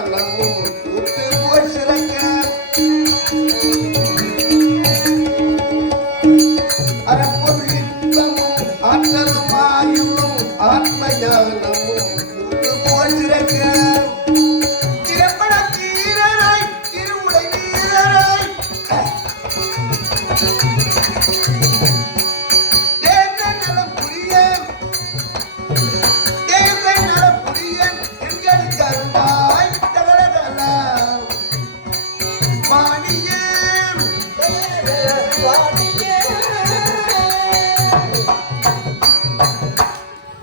ஞானமும் கூட்டு போசிறக்க அறப்பொருளின்பமும் ஆற்றலும் ஆயுளும் ஆத்ம ஞானமும் கூட்டு போசிறக்க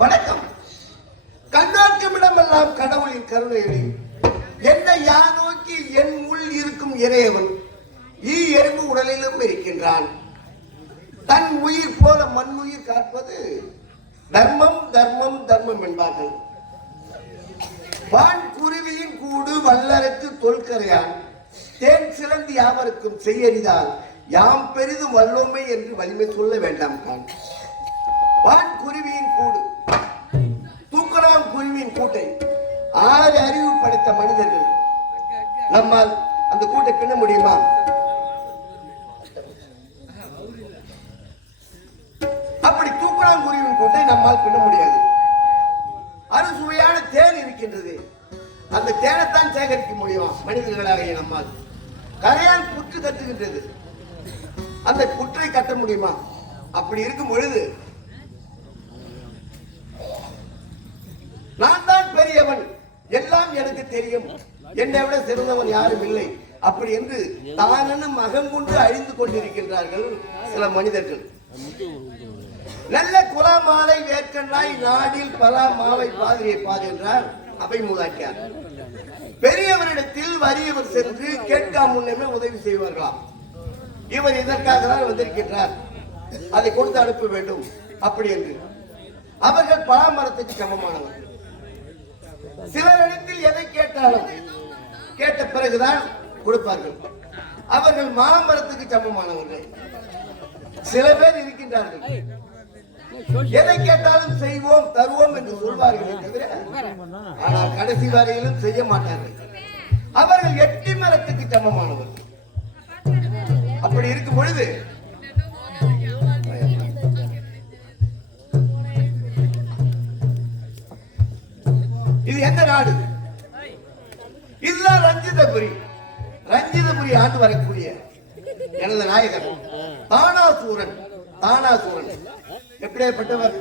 வணக்கம். கண்ணோக்கமிடமெல்லாம் கடவுளின் கருணையடி என்னை யா நோக்கி என் உள் இருக்கும் இறையவன் எறும்பு உடலிலும் இருக்கின்றான். தன் உயிர் போல மண் உயிர் காப்பது தர்மம் தர்மம் தர்மம் என்பார்கள். வான் குருவியின் கூடு வல்லருக்கு தொல்கரையான் தேன் சிலந்தி யாவருக்கும் செய்யறிதால் யாம் பெரிதும் வல்லோமை என்று வலிமை சொல்ல வேண்டாம். வான் குருவியின் கூடு, தூக்கணாம் குருவியின் கூட்டை 6 அறிவு படைத்த மனிதர்கள் நம்மால் அந்த கூட்டை பின்ன முடியுமா? அப்படி தூக்கணாம் குருவியின் கூட்டை நம்மால் பின்ன முடியாது. அறுசுவையான தேன் இருக்கின்றது, அந்த தேனைத்தான் சேகரிக்க முடியுமா மனிதர்களாக நம்மால்? கரையான் புற்று கட்டுகின்றது, அந்த புற்றை கட்ட முடியுமா? அப்படி இருக்கும் பொழுது நான் தான் பெரியவன், எல்லாம் எனக்கு தெரியும், என்னை விட சிறந்தவன் யாரும் இல்லை அப்படி என்று தானும் அகங்கொண்டு அழிந்து கொண்டிருக்கின்றார்கள் சில மனிதர்கள். நல்ல குலா மாலை வேர்க்கண்ணாய் நாடில் பலா மாவை பாதிரியை பாது என்றார் அவை மூதாட்டியார். பெரியவரிடத்தில் வறியவர் சென்று கேட்காம முன்னமே உதவி செய்வார்களாம். இவர் இதற்காக தான் வந்திருக்கின்றார், அதை கொடுத்து அனுப்ப வேண்டும் அப்படி என்று. அவர்கள் பலாமரத்துக்கு சமமானவர். சிலரிடத்தில் எதை கேட்டாலும் கேட்ட பிறகுதான் கொடுப்பார்கள். அவர்கள் மாமரத்துக்கு சமமானவர்கள். சில பேர் இருக்கின்றார்கள், எதை கேட்டாலும் செய்வோம் தருவோம் என்று சொல்வார்களே தவிர ஆனால் கடைசி வரையிலும் செய்ய மாட்டார்கள். அவர்கள் எட்டி மரத்துக்கு சமமானவர்கள். அப்படி இருக்கும் பொழுது இது எந்த நாடு? இதுதான் ரஞ்சிதபுரி. ரஞ்சிதபுரி ஆண்டு வரக்கூடிய எனது நாயகர் தானாசூரன். தானாசூரன் எப்படிப்பட்டவர்?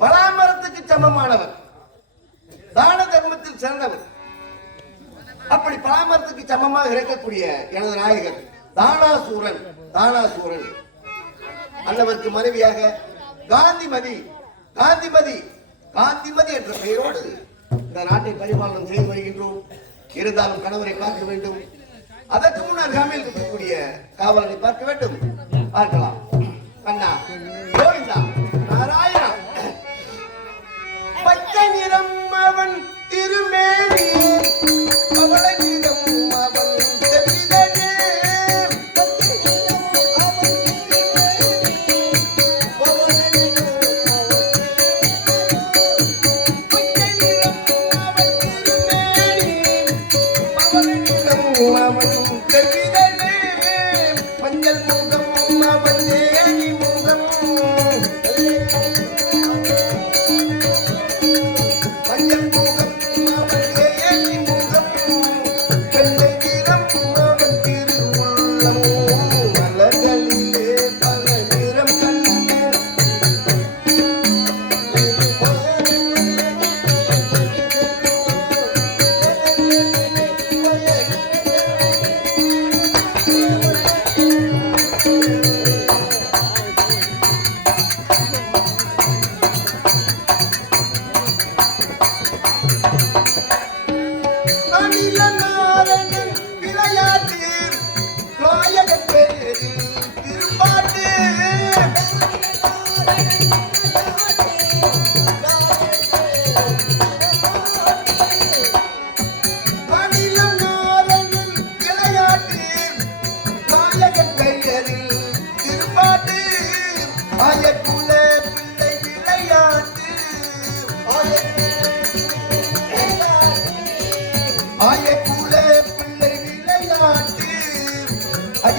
பலாமரத்துக்கு சமமானவர், தான தர்மத்தில் சிறந்தவர். அப்படி பலாமரத்துக்கு சமமாக இருக்கக்கூடிய எனது நாயகர் தானாசூரன். தானாசூரன் அன்னவருக்கு மனைவியாக காந்திமதி காந்திமதி காந்திமதி என்ற பெயரோடு இந்த நாட்டை பரிபாலனம் செய்து வருகின்றோம். இருந்தாலும் கணவரை பார்க்க வேண்டும், அதற்கு முன் அருகாமையில் இருக்கக்கூடிய காவலனை பார்க்க வேண்டும். பார்க்கலாம். அண்ணா கோவிந்தா நாராயணா. பச்சை நிறம் அவன் திருமேனி, அவளை நிறம் அவன் செவிதனே.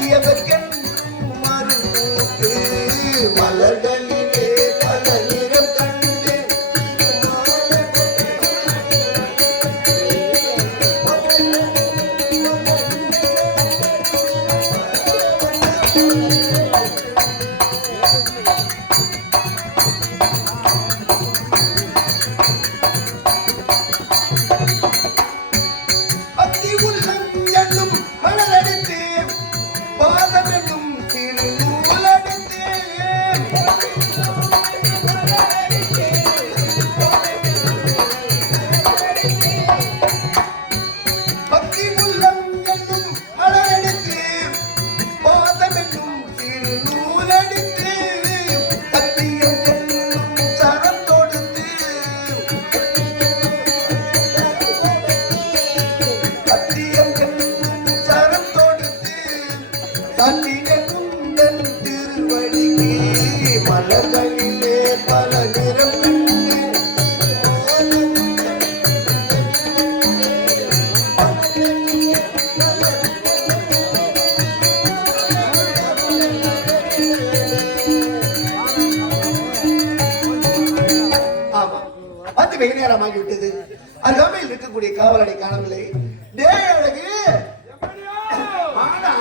கட்டியவர்க்கென்றும் மறுமூக்கு மலர்களிலே பல நிறம் கண்டு அத்தி உள்ளம் என்னும் மலரடித்து பாதமென்னும் திருநூலடித்து பக்தி உள்ளம் என்னும் மலரடித்து பாதமென்னும் திருநூலடித்து சத்தியம் என்னும் சரம் தொடுத்து சத்தியம் என்னும் சரம் தொடுத்து சத்தியகுந்தன் திருவடிக்கு மலர்களிலே பல நிறம் கண்டு ஆமா அது வெகு நேரமாகிவிட்டது. அருகாமையில் இருக்கக்கூடிய காவலனை காணவில்லை. டே அழகு வாடா.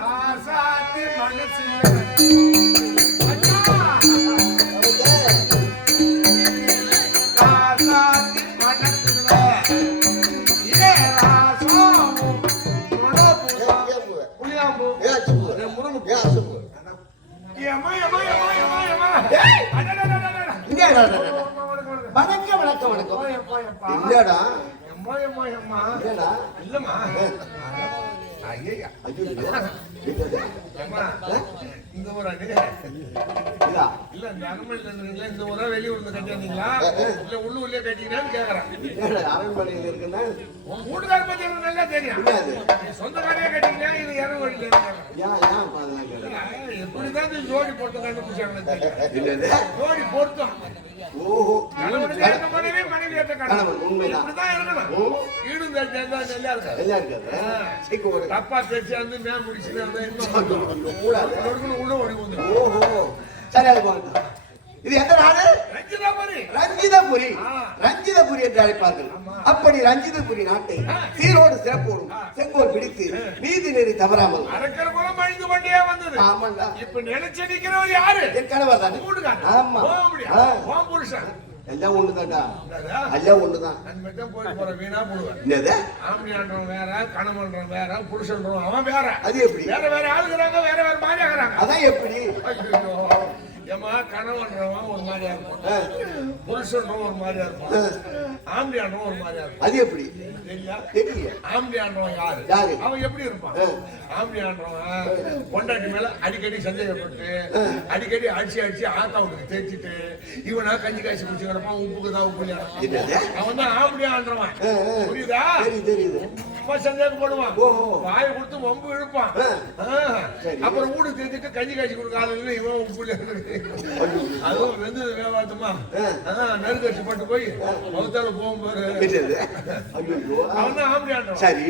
ராசாத்தி மனசுல ராசாத்தி மனசுல ஏ ராசாவும் புளியாம்பு முருங்கு ஏமா ஏமா ஏமா ஏமா ஏமா டேய், அடடடடடட இங்க வா, வா, வா, வா. வணக்கம் வணக்கம் வணக்கம். இல்லடா இல்லடா இல்லம்மா ஐயா ஐயோ அம்மா இந்த ஊரா இதா இல்ல இந்த அரண்மனையில இருந்தீங்களா இந்த ஊரா வெளியூர்ல கட்டியிருந்தீங்களா இல்ல உள்ளூர்லயே கட்டிங்களான்னு கேக்குறேன். ஏடா அரண்மனையில் இருக்குன்னா உன் வீட்டுக்கார பத்தி எனக்கு நல்லா தெரியும். என்னது நீ சொந்தக்காரையா கட்டிங்களா இது இறவு வழியில இருக்காங்க ஏன் பாதலாம் கேக்குற எப்படிதான் இந்த ஜோடி பொருத்தம் கண்டுபிடிச்சாங்கன்னு தெரியல. இல்லது ஜோடி பொருத்தம் ஓஹோ கணவனுக்கு ஏத்த மனைவி மனைவி ஏத்த கணவன் கணவன் உண்மைதான். இப்படிதான் இருக்கணும். ஈடும் தட்டி இருந்தா நல்லா இருக்காது. எல்லாம் இருக்காது சீக்கிரம் ஒரு தப்பா பேச்சு வந்து மேல் முடிச்சுட்டு கூடாது. உள்ள ஓடி வந்துடும். ஓஹோ சரி அது போகட்டும். இது எந்த நாடு? ரஞ்சிதாபுரி. ரஞ்சிதபுரி. ஆ. ரஞ்சிதபுரி என்று அழைப்பார்கள். அப்படி ரஞ்சிதபுரி நாட்டை சீரோடு சிறப்போடும் செங்கோல் பிடித்து நீதி நெறி தவறாமல் அரக்கர குலம் அழிந்து கொண்டே வந்தது. ஆமாண்டா இப்ப நினைச்சு நிக்கிறவர் யாரு? என் கணவர் தானே. வீட்டுக்காரர். ஆமா. போக ஆ. முடியாது. போக புருஷன். எல்லாம் ஒண்ணுதான்டா என்னடா? எல்லாம் ஒண்ணுதான். நன்மைத்தான் போய் போற வீணா போடுவேன். என்னது ஆம்படியான்றவன் வேற, கணவன்றவன் வேற, புருஷன்றவன் அவன் வேற. அது எப்படி? வேற வேற ஆளுகிறாங்க, வேற வேற மாதிரி ஆகுறாங்க. அதான் எப்படி? ஐயோ, ஏம்மா கணவன்றவன் ஒரு மாதிரியா இருப்பான், ஆ. புருஷன்றவன் ஒரு மாதிரியா இருப்பான், ஆம்படியான்றவன் ஒரு மாதிரியா இருப்பான். அது எப்படி? சரியா? தெரியல. ஆம்படியான்றவன் யாரு? யாரு? அவன் எப்படி இருப்பான்? ஆம்படியான்றவன் பொண்டாட்டி மேல அடிக்கடி சந்தேகப்பட்டு அடிக்கடி அடிச்சு அடிச்சு ஆத்தாவுக்கு தேய்ச்சிட்டு இவனா கஞ்சி காய்ச்சி குடிச்சு கிடப்பான், உப்புக்கு தான் உப்பு இல்லையா. என்னது? அவன் தான் ஆம்படியான்றவன். புரியுதா? தெரியுது ரொம்ப சந்தேகப்படுவான், ஓஹோ. வாயை கொடுத்து வம்பு இழுப்பான். சரி. அப்புறம் வீடு தெரிஞ்சுட்டு கஞ்சி காய்ச்சி கொடுக்க ஆளுங்க இவன் உப்பு இல்லை. அதுவும் வெந்தது வியாபாரத்துமா நெருக்கடிச்சு பட்டு போய் மௌத்தால போகும்போது என்னது? ஐயோ. அவன் தான் ஆம்படியான்றவன். சரி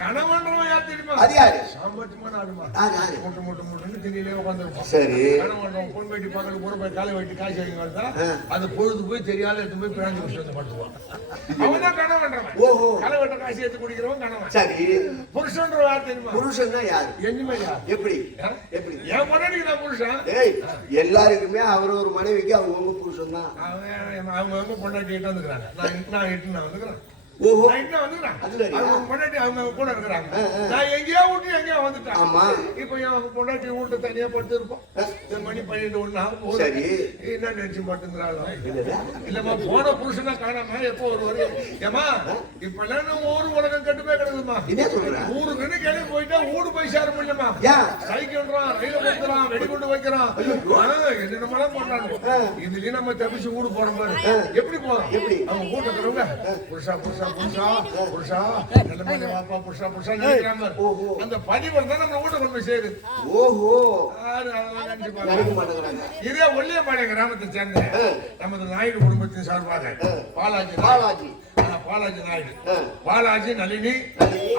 கணவன்றவன் யார் தெரியுமா? அது யாரு? சாம்பத்தியமான ஆடுமா. யாரு? மூட்டை மூட்டை மூட்டைன்னு தெரியலே உட்காந்துருப்பான். சரி கணவன்றவன் பொன் வெட்டி பக்கத்துல கூட போய் காலை வெட்டி காய்ச்சி வாங்கி வருதா அது பொழுது போய் தெரியாத எடுத்து போய் பிராஞ்சி குடிச்சு வந்து பட்டுவான். அவன் தான் கணவன்றவன். ஓஹோ. களை வெட்ட காய்ச்சி எடுத்து குடிக்கிறவன் கணவன். சரி புருஷன்ற யார் தெரியுமா? புருஷன்னா யாரு? என்னமே யார்? எப்படி ஆ? எப்படி? என் பொண்டாட்டி நான் புருஷன். ஏய் எல்லாருக்குமே அவர் ஒரு மனைவிக்கு அவங்க புருஷன் தான். அவங்க பொண்டாட்டி கிட்ட வந்துக்கிறாங்க, நான் இட்டு நான் வந்துக்கிறேன். ஓஹோ நான் இட்டு வந்துக்கிறேன். அது சரியா? அவங்க பொண்டாட்டி அவங்க கூட இருக்கிறாங்க. நான் எங்கேயோ விட்டு எங்கேயோ வந்துட்டேன். ஆமா. இப்போ என் பொண்டாட்டி வீட்டு தனியா படுத்து இருப்போம். மணி 12 1 ஆகும். சரி. என்ன நினைச்சு பட்டுங்கிறாளோ என்னது? இல்லம்மா போன புருஷனா காணாம எப்போ ஒரு வரையும் ஏமா இப்பெல்லாம் நம்ம ஊரு உலகம் கட்டு போய் கிடக்குதுமா. என்ன சொல்ற? ஊருக்கு கிளம்பி போயிட்டா ஊடு போய் சேர முடியலமா. ஏன்? சைக்கிள்றான், ரயில கொடுத்துறான், வெடிகுண்டு வைக்கிறான், என்னென்னமெல்லாம் பண்றாங்க. இதுலயும் நம்ம தப்பிச்சு ஊடு போற மாதிரி எப்படி போறோம்? எப்படி? அவங்க கூட்டத்துறவங்க புருஷா புருஷா புருஷா புருஷா நல்ல மாதிரி வாப்பா புருஷா புருஷா நினைக்கிறாங்க. அந்த பதிவு தான் நம்ம வீட்டை கொண்டு போய் சேருது. ஓஹோ அதெல்லாம் நினைச்சு பாருங்க. நினைக்க மாட்டேங்கிறாங்க. இதே ஒல்லியப்பாளையம் கிராமத்தை சேர்ந்த நமது நாயுடு குடும்பத்தின் சார்பாக பாலாஜி பாலாஜி பாலாஜி நாயுடு, ஆ. பாலாஜி, நளினி,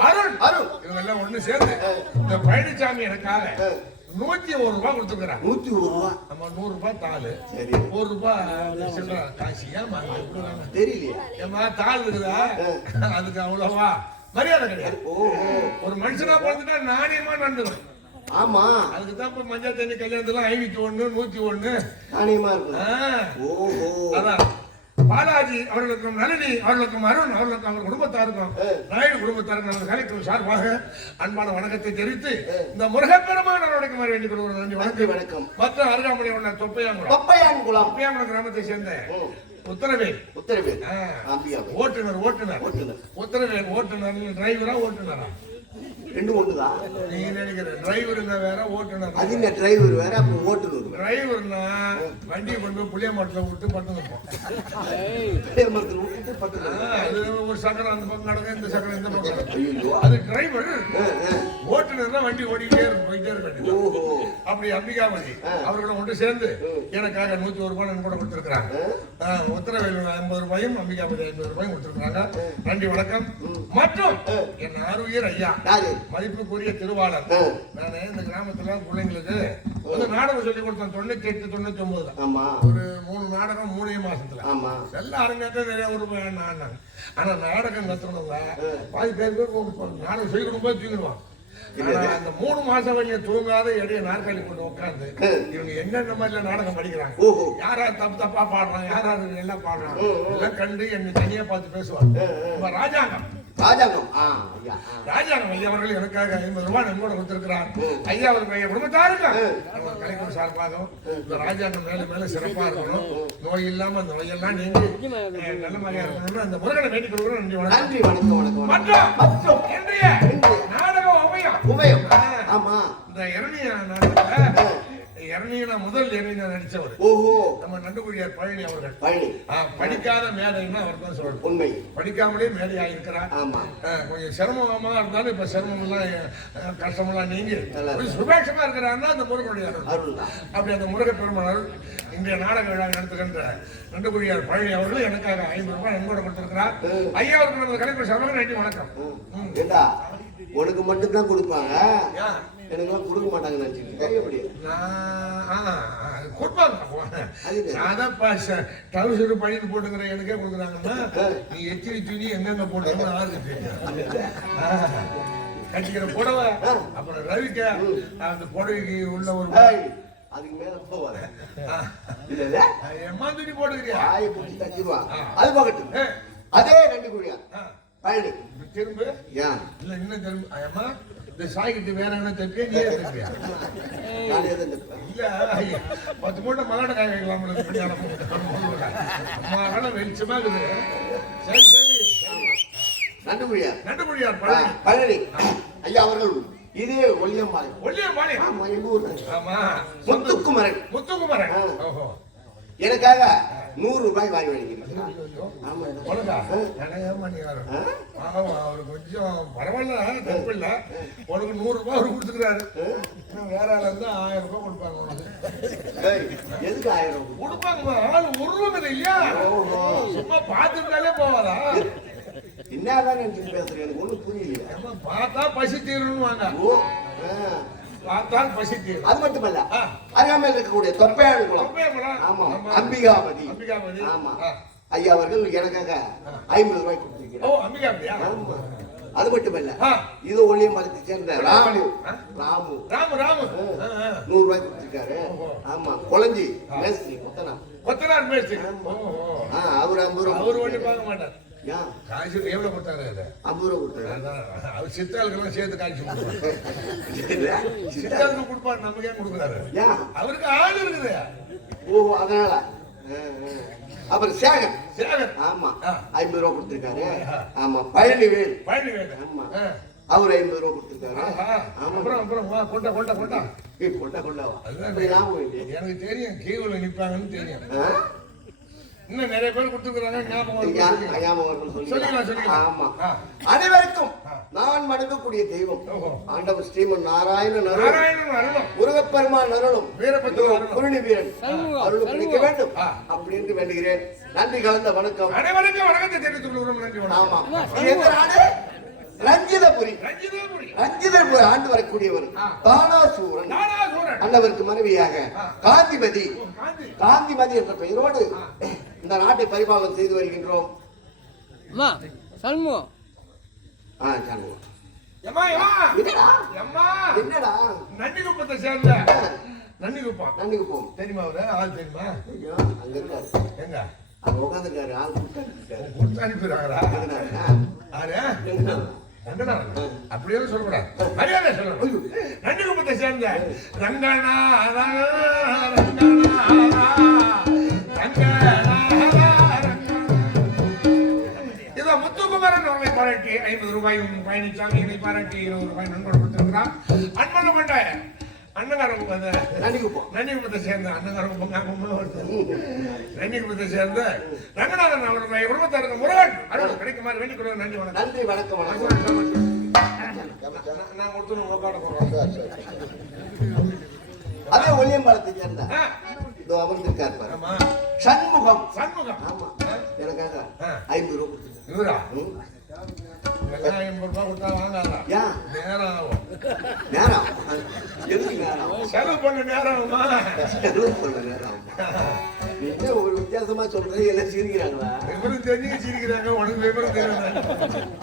அருண் இவங்க எல்லாம் ஒண்ணு சேர்ந்து இந்த பழனிசாமி எனக்காக 101 ரூபாய் கொடுத்துக்கிறாங்க. 101 ரூபா. நம்ம 100 ரூபாய் தாள், சரி. 1 ரூபாய் சில்லற காசு. ஏமா தெரியலையே. ஏமா தாள் இருக்குதா, அதுக்கு அவ்வளவா மரியாதை கிடையாது. ஒரு மனுஷனா பார்த்துட்டா நாணயமா நடந்துடும். ஆமா, அதுக்குதான் இப்ப மஞ்சள் தண்ணி கல்யாணத்துல 51, 101 நாணயமா இருக்கு. ஓஹோ, அதான் பாலாஜி அவர்களுக்கும், நளினி அவர்களுக்கும், அருண் அவர்களுக்கும், அவர் குடும்பத்தாருக்கும், நாயுடு குடும்பத்தாருக்கும் நமது கலைக்கும் சார்பாக அன்பான வணக்கத்தை தெரிவித்து இந்த முருகப்பெருமான் அவர்களுக்கு வேண்டிக் கொள்வது நன்றி வணக்கம். மற்ற அருகாமணி உள்ள தொப்பையாங்குளம் கிராமத்தை சேர்ந்த உத்தரவேல் ஓட்டுநர் டிரைவரா ஓட்டுநரா ரெண்டும் ஒண்ணுதான். நீங்க நினைக்கிற டிரைவருங்க வேற, ஓட்டுநர் அது என்ன டிரைவர் வேற, அப்ப ஓட்டுநர். டிரைவர்னா வண்டியை கொண்டு போய் புளிய மரத்துல விட்டு பட்டு நிற்போம். அது ஒரு சக்கரம் அந்த பக்கம் நடக்கும், இந்த சக்கரம் இந்த பக்கம் நடக்கும். அது டிரைவர். ஓட்டுநர்னா வண்டி ஓடிக்கிட்டே இருக்கும், போயிட்டே இருக்க. அப்படி அம்பிகாபதி அவர்களும் ஒன்று சேர்ந்து எனக்காக 101 ரூபாய் நன்கொடை கொடுத்திருக்கிறாங்க. உத்தரவேல் 50 ரூபாயும், அம்பிகாபதி 50 ரூபாயும் கொடுத்திருக்கிறாங்க. நன்றி வணக்கம். மற்றும் என் ஆறுயிர் ஐயா, மதிப்புக்குரிய திருவாளர், நான் இந்த கிராமத்துல பிள்ளைங்களுக்கு வந்து நாடகம் சொல்லி கொடுத்தேன். 98, 99 ஒரு 3 நாடகம் 3 மாசத்துல எல்லாம் அரங்கேற்றம் நிறைய ரூபாய் ஆனாங்க. ஆனா நாடகம் கத்துறவங்க பாதி பேருக்கு நாடகம் சொல்லி கொடுக்கும்போது தூங்கிடுவான். அந்த 3 மாசம் கொஞ்சம் தூங்காத இடையே நாற்காலி கொண்டு உட்காந்து இவங்க என்னென்ன மாதிரி நாடகம் படிக்கிறாங்க, யாரா தப்பா பாடுறான், யாராரு எல்லாம் பாடுறான் எல்லாம் கண்டு என்னை தனியா பார்த்து பேசுவாங்க. ராஜாங்கம் ஐயா அவர்கள் எனக்காக 50 ரூபாய் நன்கொடை கொடுத்திருக்கிறார். ஐயா அவர்கள் குடும்பத்தாருங்க கலைஞர் சார்பாகவும் இந்த ராஜாங்கம் மேல மேல சிறப்பா இருக்கணும், நோய் இல்லாம அந்த நோயெல்லாம் நீங்க நல்ல மாதிரியா இருக்கணும்னு அந்த முருகனை வேண்டிக் கொள்கிறோம். நன்றி வணக்கம். மற்றும் இன்றைய நாடகம் உபயம். ஆமா, இந்த இரணிய நாடகத்துல முதல் நடிச்சவர் நம்ம நண்டுகுழியார் பழனி அவர்கள். படிக்காத மேதைன்னு அவர் தான் சொல்றாரு. உண்மை, படிக்காமலே மேதை ஆயிருக்கிறார். கொஞ்சம் சிரமமா இருந்தாலும் இப்ப சிரமம் எல்லாம் கஷ்டமெல்லாம் நீங்க சுபேட்சமா இருக்கிறாருன்னா அந்த முருகனுடைய அருள். அப்படி அந்த முருக பெருமாள் இன்றைய நாடக விழா நடத்துகின்ற நண்டுகுழியார் பழனி அவர்கள் எனக்காக 50 ரூபாய் நன்கொடை கொடுத்திருக்கிறார். ஐயா அவர்கள் நமது கலைஞர் சார்பாக நன்றி வணக்கம். உனக்கு மட்டும் தான் கொடுப்பாங்க, எனக்கு கொடுக்க மாட்டாங்க நினைச்சிட்டு பண்ணிட்டு போட்டுக்கிற எனக்கே கொடுக்குறாங்கன்னா நீ எச்சிரி துணி எங்கெங்க போட்டுருன்னு கட்டிக்கிற புடவை, அப்புறம் ரவிக்க அந்த புடவைக்கு உள்ள ஒரு அதுக்கு மேல போவாங்க எம்மா துணி போட்டுக்கிறியா அது பக்கத்து அதே ரெண்டு குழியா பழனி திரும்ப இல்ல இன்னும் திரும்ப அம்மா இந்த சாய்கிட்டு வேற என்ன தப்பியா நீ தப்பியா இல்ல 10 மூட்டை மகாட காய் வைக்கலாம் மகாட வெளிச்சமா இருக்குது. சரி சரி நண்டுகுழியார் பழனி ஐயா அவர்கள் இதே ஒல்லியம்பாளையம். ஆமா, எங்க ஊர். ஆமா, முத்துக்குமரன் எனக்காக 100 ரூபாய் வாங்கி வழங்கியிருக்கிறார். அவரு கொஞ்சம் பரவாயில்ல, தப்பு இல்ல. உனக்கு 100 ரூபாய் அவரு கொடுத்துக்கிறாரு. வேற ஆள் இருந்தா 1000 ரூபாய் கொடுப்பாங்க. எதுக்கு 1000 கொடுப்பாங்க? ஆள் உருவம் இல்லையா, சும்மா பார்த்துட்டாலே போவாதா? என்னதான் நினைச்சு பேசுறேன், எனக்கு ஒண்ணு புரியல. பார்த்தா பசி தீரணும் வாங்க, பார்த்தால் பசி தீரும். அது மட்டுமல்ல, அருகாமையில் இருக்கக்கூடிய தொப்பையாங்குளம் அம்பிகாபதி ஆமா ஐயா அவர்கள் எனக்காக 50 ரூபாய் கொடுத்திருக்கிறார். அது மட்டுமல்ல, இது ஒளியம்பாளையத்தை சேர்ந்த ராமு 100 ரூபாய் கொடுத்திருக்காரு. ஆமா, கொளஞ்சி மேஸ்திரி கொத்தனார் மேஸ்திரி அவர் 50 ரூபாய். அவர் ஒண்ணு பார்க்க மாட்டார். காய்ச்சி எவ்வளவு கொடுத்தாரு? 50 ரூபாய் கொடுத்தாரு. அவர் சித்தாளுக்கெல்லாம் சேர்த்து காய்ச்சி சித்தாளுக்கு கொடுப்பாரு, நமக்கு ஏன் கொடுக்குறாரு? அவருக்கு ஆள் இருக்குது. ஓ, அதனால. அப்புறம் சேகர் ஆமா 50 ரூபாய் கொடுத்திருக்காரு. ஆமா, பழனிவேல் ஆமா அவர் 50 ரூபாய் கொடுத்திருக்காரு. எனக்கு தெரியும் கீவுல நிப்பாங்கன்னு தெரியும். இன்னும் நிறைய பேர் கொடுத்துருக்காங்க. அனைவருக்கும் நான் வணங்கக்கூடிய தெய்வம் ஆண்டவர் ஸ்ரீமன் நாராயணன் முருகப்பெருமான் அருளும் வீரபத்ரன் குருணி வீரன் அருளும் கிடைக்க வேண்டும் அப்படின்னு வேண்டுகிறேன். நன்றி கலந்த வணக்கம். அனைவருக்கும் வணக்கத்தை தெரிவித்துக் கொள்கிறோம். நன்றி வணக்கம். ஆமா, இது எந்த நாடு? ரஞ்சிதபுரி. ரஞ்சிதபுரி ஆண்டு வரக்கூடியவர் தானாசூரன். அண்ணவருக்கு மனைவியாக காந்திமதி. காந்திமதி என்ற பெயரோடு இந்த நாட்டை பரிபாலனம் செய்து வருகின்றோம். சண்முகம். என்னடா நன்னிகுப்பத்தை சேர்ந்த நன்னிகுப்பம் தெரியுமா? அவரு ஆள் தெரியுமா? அங்க இருக்காரு. எங்க அங்க உட்காந்துருக்காரு. ஆள் அனுப்பிடுறாங்களா? அப்படியே சொல்லக்கூடாது, மரியாதை சொல்லணும். நன்னிகுப்பத்தை சேர்ந்த ரங்கனா இதை முத்துக்குமரன் அவர்களை பாராட்டி 50 ரூபாயும் பழனிசாமி என்னை பாராட்டி 20 ரூபாய் நண்பர் கொடுத்திருக்கிறார். அன்பன மாட்ட அண்ணங்காரங்க நன்னிகுப்பத்தை சேர்ந்த நன்னிகுப்பத்தை சேர்ந்த ரங்கநாதன் அவருடைய குடும்பத்தாருக்கு முருகன் அருள் கிடைக்குமாறு வேண்டிக் கொள்வது. நன்றி வணக்கம். நன்றி வணக்கம். நான் கொடுத்து அதே ஒல்லியம்பாலத்தை சேர்ந்த இதோ அமர்ந்திருக்கார் பாரு, சண்முகம். ஆமா, எனக்காக 50 ரூபாய். வெங்காயம் 80 ரூபாய் கொடுத்தா வாங்காதா? நேரம் ஆகும். நேரம் எதுக்கு நேரம்? செலவு பண்ண நேரம் ஆகுமா? செலவு பண்ண நேரம் ஆகுமா? நீங்க ஒரு வித்தியாசமா சொல்றீங்க, எல்லாம் சிரிக்கிறாங்களா? விவரம் தெரிஞ்சு சிரிக்கிறாங்க, உனக்கு விவரம் தெரியாது.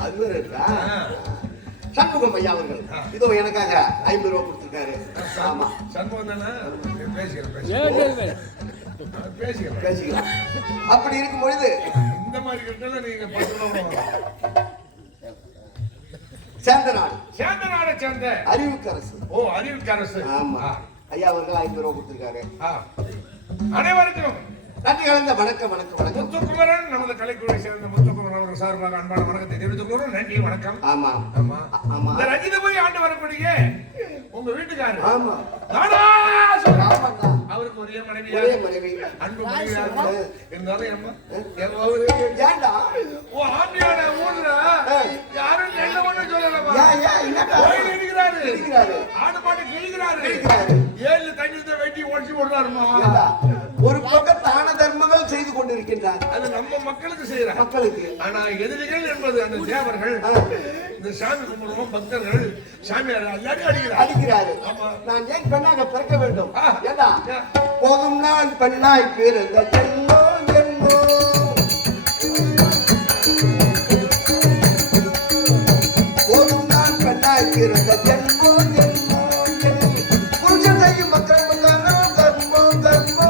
அது வேற இருக்கா? சண்முகம் ஐயா அவர்கள் இதோ எனக்காக 50 ரூபாய் கொடுத்திருக்காரு. ஆமா, சண்முகம் தானே? பேசிக்கிறேன். அப்படி இருக்கும் பொழுது இந்த மாதிரி கிட்ட நீங்க 10 ரூபாய் சேர்ந்த நாடு சேர்ந்த அறிவுக்கரசு. அறிவுக்கரசு. ஆமா, ஐயா அவர்கள் 50 ரூபாய் கொடுத்திருக்காரு. அனைவருக்கும் நன்றி கலந்த வணக்கம். முத்துக்குமரன் நமது கலைக்குழுவை சேர்ந்த முத்துக்குமரன் அவர்கள் சார்பாக அன்பான வணக்கத்தை தெரிவித்துக் கொள்கிறோம். நன்றி வணக்கம். ஆமா, இந்த ரஞ்சிதபுரி ஆண்டு வரக்கூடிய உங்க வீட்டுக்காரர் அவருக்கு ஒரே மனைவி அன்பு மனைவி இருந்தாலும் ஆம்பியான ஊர்ல யாரும் என்ன பண்ண சொல்லல. ஆடு மாட்டு கிழிக்கிறாரு. 7 தண்ணி வெட்டி ஒடிச்சு போடுறாருமா. ஒரு பக்கம் தான தர்மங்கள் செய்து கொண்டிருக்கின்றார். அது நம்ம மக்களுக்கு செய்யற மக்களுக்கு. ஆனா எதிரிகள் என்பது அந்த தேவர்கள், இந்த சாமி கும்பிடுவோம் பக்தர்கள், சாமியார் எல்லாரும் அடிக்கிறாரு. நான் ஏன் பெண்ணாக பிறக்க வேண்டும்? ஏண்டா போதும் நான் பெண்ணாய் பிறந்த ஜென்மோ ஜென்மோ. போதும் நான் பெண்ணாய் பிறந்த ஜென்மோ ஜென்மோ. புருஷன் செய்யும் மக்கள் கர்மோ கர்மோ.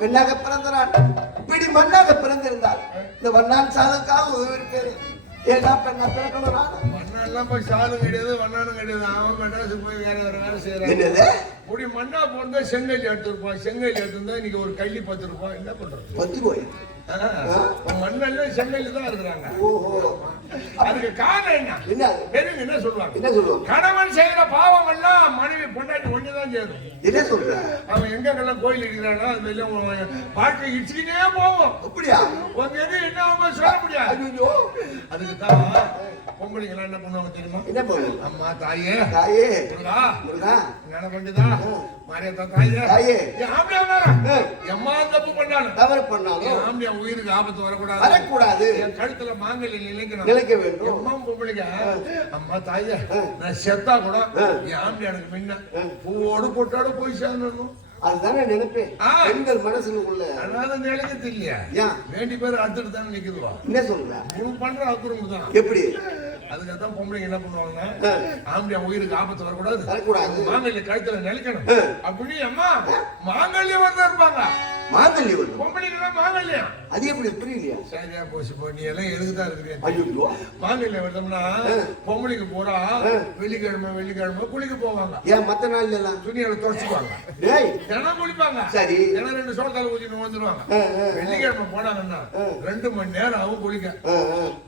பெண்ணாக பிறந்தார். இப்படி மண்ணாக பிறந்திருந்தார். இந்த வண்ணான் சாலுக்காக ஒரு பேரு. ஏன்னா பெண்ணா பிறக்கணும். மண்ணெல்லாம் போய் சாலும் கிடையாது, வண்ணானும் கிடையாது. அவன் மெட்ராஸுக்கு போய் வேற வேலை செய்யறான். இப்படி மண்ணா போனா செங்கல் எடுத்துருப்பான். செங்கல் எடுத்துருந்தா இன்னைக்கு ஒரு கள்ளி 10 ரூபாய். என்ன பண்றது? 10 ரூபாய். மண்ணெல்லாம் செங்கல் தான் இருக்கிறாங்க. அதுக்கு காரணம் என்ன? பெரியவங்க என்ன சொல்லுவாங்க? கணவன் செய்யற பாவம் எல்லாம் மனைவி பொண்டாட்டி ஒண்ணுதான் சேரும். என்ன சொல்ற? அவன் எங்கெல்லாம் கோயில் இருக்கிறானோ அது வெளியே வாழ்க்கை இடிச்சுக்கிட்டே போவோம். அப்படியா? உங்க எது என்ன அவங்க சொல்ல முடியாது. அதுக்கு தான் பொம்பளைங்க என்ன பண்ணுவாங்க தெரியுமா? என்ன பண்ணுவாங்க? அம்மா தாயே முருகா முருகா என்ன பண்ணுதா மாரியாத்தா தாயே எம்மா தப்பு பண்ணாலும் தவறு பண்ணாலும் ஆம்பியா உயிருக்கு ஆபத்து வரக்கூடாது. என் கழுத்துல மாங்கல்யம் நிலைக்க வேண்டும். அம்மா பொம்பளைங்க அம்மா தாயே நான் செத்தா கூட என் ஆம்பியா எனக்கு முன்ன பூவோடு பொட்டோட போய் சேர்ந்துடணும். அதுதானே நினைப்பேன். பெண்கள் மனசுல உள்ள அதனால நிலைக்கிறது இல்லையா? ஏன் வேண்டி பேர் அத்துட்டு தானே நிக்குதுவா? என்ன சொல்ற? உனக்கு பண்ற அக்குறும்பு தான். எப்படி? அதுக்காகத்தான் பொம்பளைங்க என்ன பண்ணுவாங்கன்னா, ஆம்பளை உயிருக்கு ஆபத்து வரக்கூடாது, வரக்கூடாது, மாங்கல்ய கழுத்துல நிலைக்கணும் அப்படி அம்மா மாங்கல்யம் வரதான் இருப்பாங்க. மாங்கல்யம் வருது பொம்பளைங்க மாங்கல்யம். அது எப்படி? புரியலையா? சரியா போச்சு போ. நீ எல்லாம் எதுக்குதான் இருக்கிறீங்க? ஐயோ, மாங்கல்யம் வருதோம்னா பொம்பளைக்கு பூரா வெள்ளிக்கிழமை குளிக்க போவாங்க. ஏன் மத்த நாள்ல எல்லாம் துணிகளை துடைச்சுக்குவாங்க, தினம் குளிப்பாங்க. சரி, தினம் 2 சோளத்தால ஊத்திட்டு வந்துருவாங்க. வெள்ளிக்கிழமை போனாங்கன்னா 2 மணி நேரம் ஆகும் குளிக்க.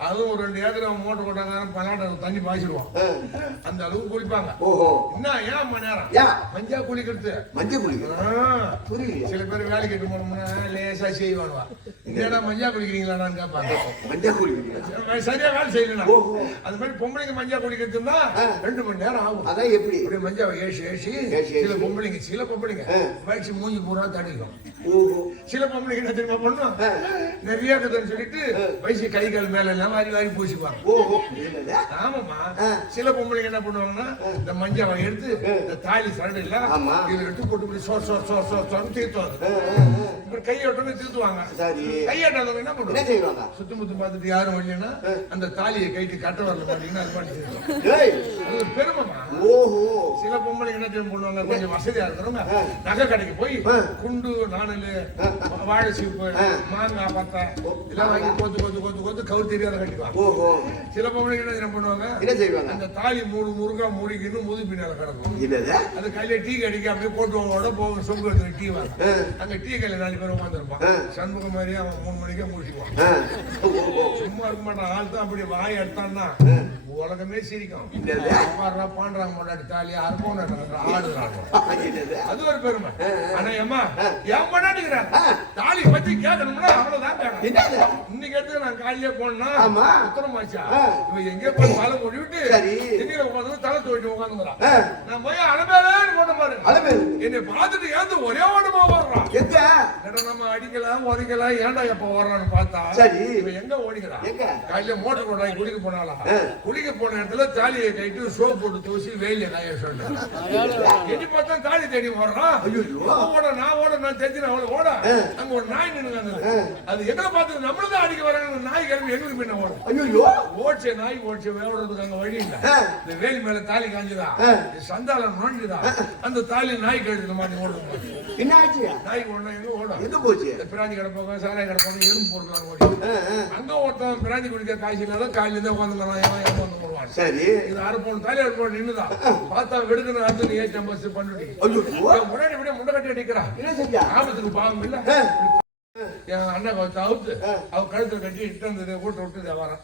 அதுவும் ஒரு 2 ஏக்கர் மோட்டர் போட்டாங்க, பலாட்ட தண்ணி பாய்ச்சிடுவோம். அந்த அளவுக்கு குளிப்பாங்க. ஓஹோ, என்ன ஏன் மணி நேரம்? மஞ்சா குளிக்கிறது. மஞ்சள் குளிக்கிறது புரியல. சில பேர் வேலைக்கு எட்டு போனோம்னா லேசா செய்வானுவா. என்னடா மஞ்சா குளிக்கிறீங்களான்னு கேட்பாங்க. மஞ்சா குளிக்கிறீங்க சரியா வேலை செய்யணும். அது மாதிரி பொம்பளைங்க மஞ்சா குளிக்கிறதுன்னா 2 மணி நேரம் ஆகும். அதான் எப்படி? மஞ்சாவை ஏசி சில பொம்பளைங்க வயசு மூஞ்சி பூரா தடிக்கும். சில பொம்பளைங்க என்ன தெரியுமா பண்ணும், நிறைய இருக்குதுன்னு சொல்லிட்டு வயசு கை கால் மேல எல்லாம் வாரி பூசிப்பாங்க. ஆமாமா, சில பொம்பளைங்க என்ன பண்ணுவாங்கன்னா இந்த மஞ்சாவை எடுத்து இந்த தாலி சரடு இல்ல இதை எடுத்து போட்டு சோர் தீர்த்துவாங்க. கையோட்டமே தீர்த்துவாங்க. கையாட்டாதவங்க என்ன பண்ணுவாங்க, சுத்தம் முத்தம் பார்த்துட்டு யாரும் வரலன்னா அந்த தாலியை கைட்டு கட்ட வரல மாட்டீங்கன்னா அது பண்ணி பெருமைமா. சில பொம்பளைங்க என்ன தெரியும் பண்ணுவாங்க, கொஞ்சம் வசதியா இருக்கிறவங்க நகை கடைக்கு போய் குண்டு நாணல் வாழை சீப்பு மாங்காய் பத்தா எல்லாம் வாங்கி கொத்து கவுர் தெரியாத கட்டிக்குவாங்க. சில பொம்பளைங்க என்ன தெரியும் பண்ணுவாங்க, அந்த தாலி முருகா மூடிக்கின்னு முது பின்னால கிடக்கும். அது கையில டீ கடிக்க அப்படியே போட்டுவோட போக சொம்பு எடுத்து டீ வாங்க. அங்க டீ கையில 4 பேர் உட்காந்துருப்பான். சண்முகம் மாதிரி அவன் 3 மணிக்கே முடிச்சுக்குவான். சும்மா இருக்க மாட்டான். ஆள் தான் அப்படி வாய் எடுத்தான்னா உலகமே சிரிக்கும். பாண்டாங்க முன்னாடி தாலியா அறுப்போம் ஆடுறாங்க. அது ஒரு பெருமை. ஆனா ஏமா ஏன் பண்ணாட்டுக்கிறேன் தாலி பத்தி கேட்கணும்னா அவ்வளவுதான் கேட்கணும். இன்னைக்கு எடுத்து நான் காலையிலே போனா உத்தரமாச்சா இவன் எங்கே போய் பாலை போட்டு விட்டு எங்க உட்காந்து தலை தோட்டி உட்காந்துக்கிறான். நான் போய் அலமேலேன்னு போட்ட பாரு, என்னை பார்த்துட்டு ஏந்து ஒரே ஓட்டமா ஓடுறான். நம்ம அடிக்கலாம் உதைக்கலாம் ஏன்டா எப்ப ஓடுறான்னு பார்த்தா இவன் எங்க ஓடிக்கிறான். காலையில மோட்டர் கொண்டாங்க குளிக்க போனாலாம். குளிக்க போன இடத்துல தாலியை கைட்டு சோப் போட்டு தூசி வெயில காய சொன்னேன். எட்டி பார்த்தா தாலி தேடி ஓடுறான். நான் தெரிஞ்சு ஓட அங்க ஒரு நாய் நின்று அது எங்களை பார்த்து நம்மளதான் அடிக்க வராங்க. நாய் கிளம்பி எங்களுக்கு பின்ன ஓடும். ஓட்ச நாய் ஓட்ச வேவுறதுக்கு அங்க வழி இல்லை. இந்த வேலி மேல தாலி காஞ்சுதா, சந்தால நுழைஞ்சுதா, அந்த தாலி நாய் கழுத்துல மாட்டி ஓடுது. என்ன ஆச்சு? நாய் ஓட எங்க ஓடும், எங்க போச்சு? பிராந்தி கிடப்பாங்க, சாராய கிடப்பாங்க, எறும்பு போடுறாங்க ஓடி. அங்க ஒருத்தன் பிராந்தி குடிக்க காய்ச்சி இல்லாத காலையில தான் உட்காந்து சரி இது அறுப்போம் தாலி அறுப்போம் நின்னுதான் பார்த்தா வெடுக்கணும். அடுத்து ஏற்றி பஸ் பண்ணிட்டு முன்னாடி விட முண்டை கட்டி அடிக்கிறான். ஆபத்துக்கு பாவம் இல்ல. என் அண்ணன் அவுத்து அவ கழுத்துல கட்டி இட்டு வந்தது கூட்ட விட்டு வரான்.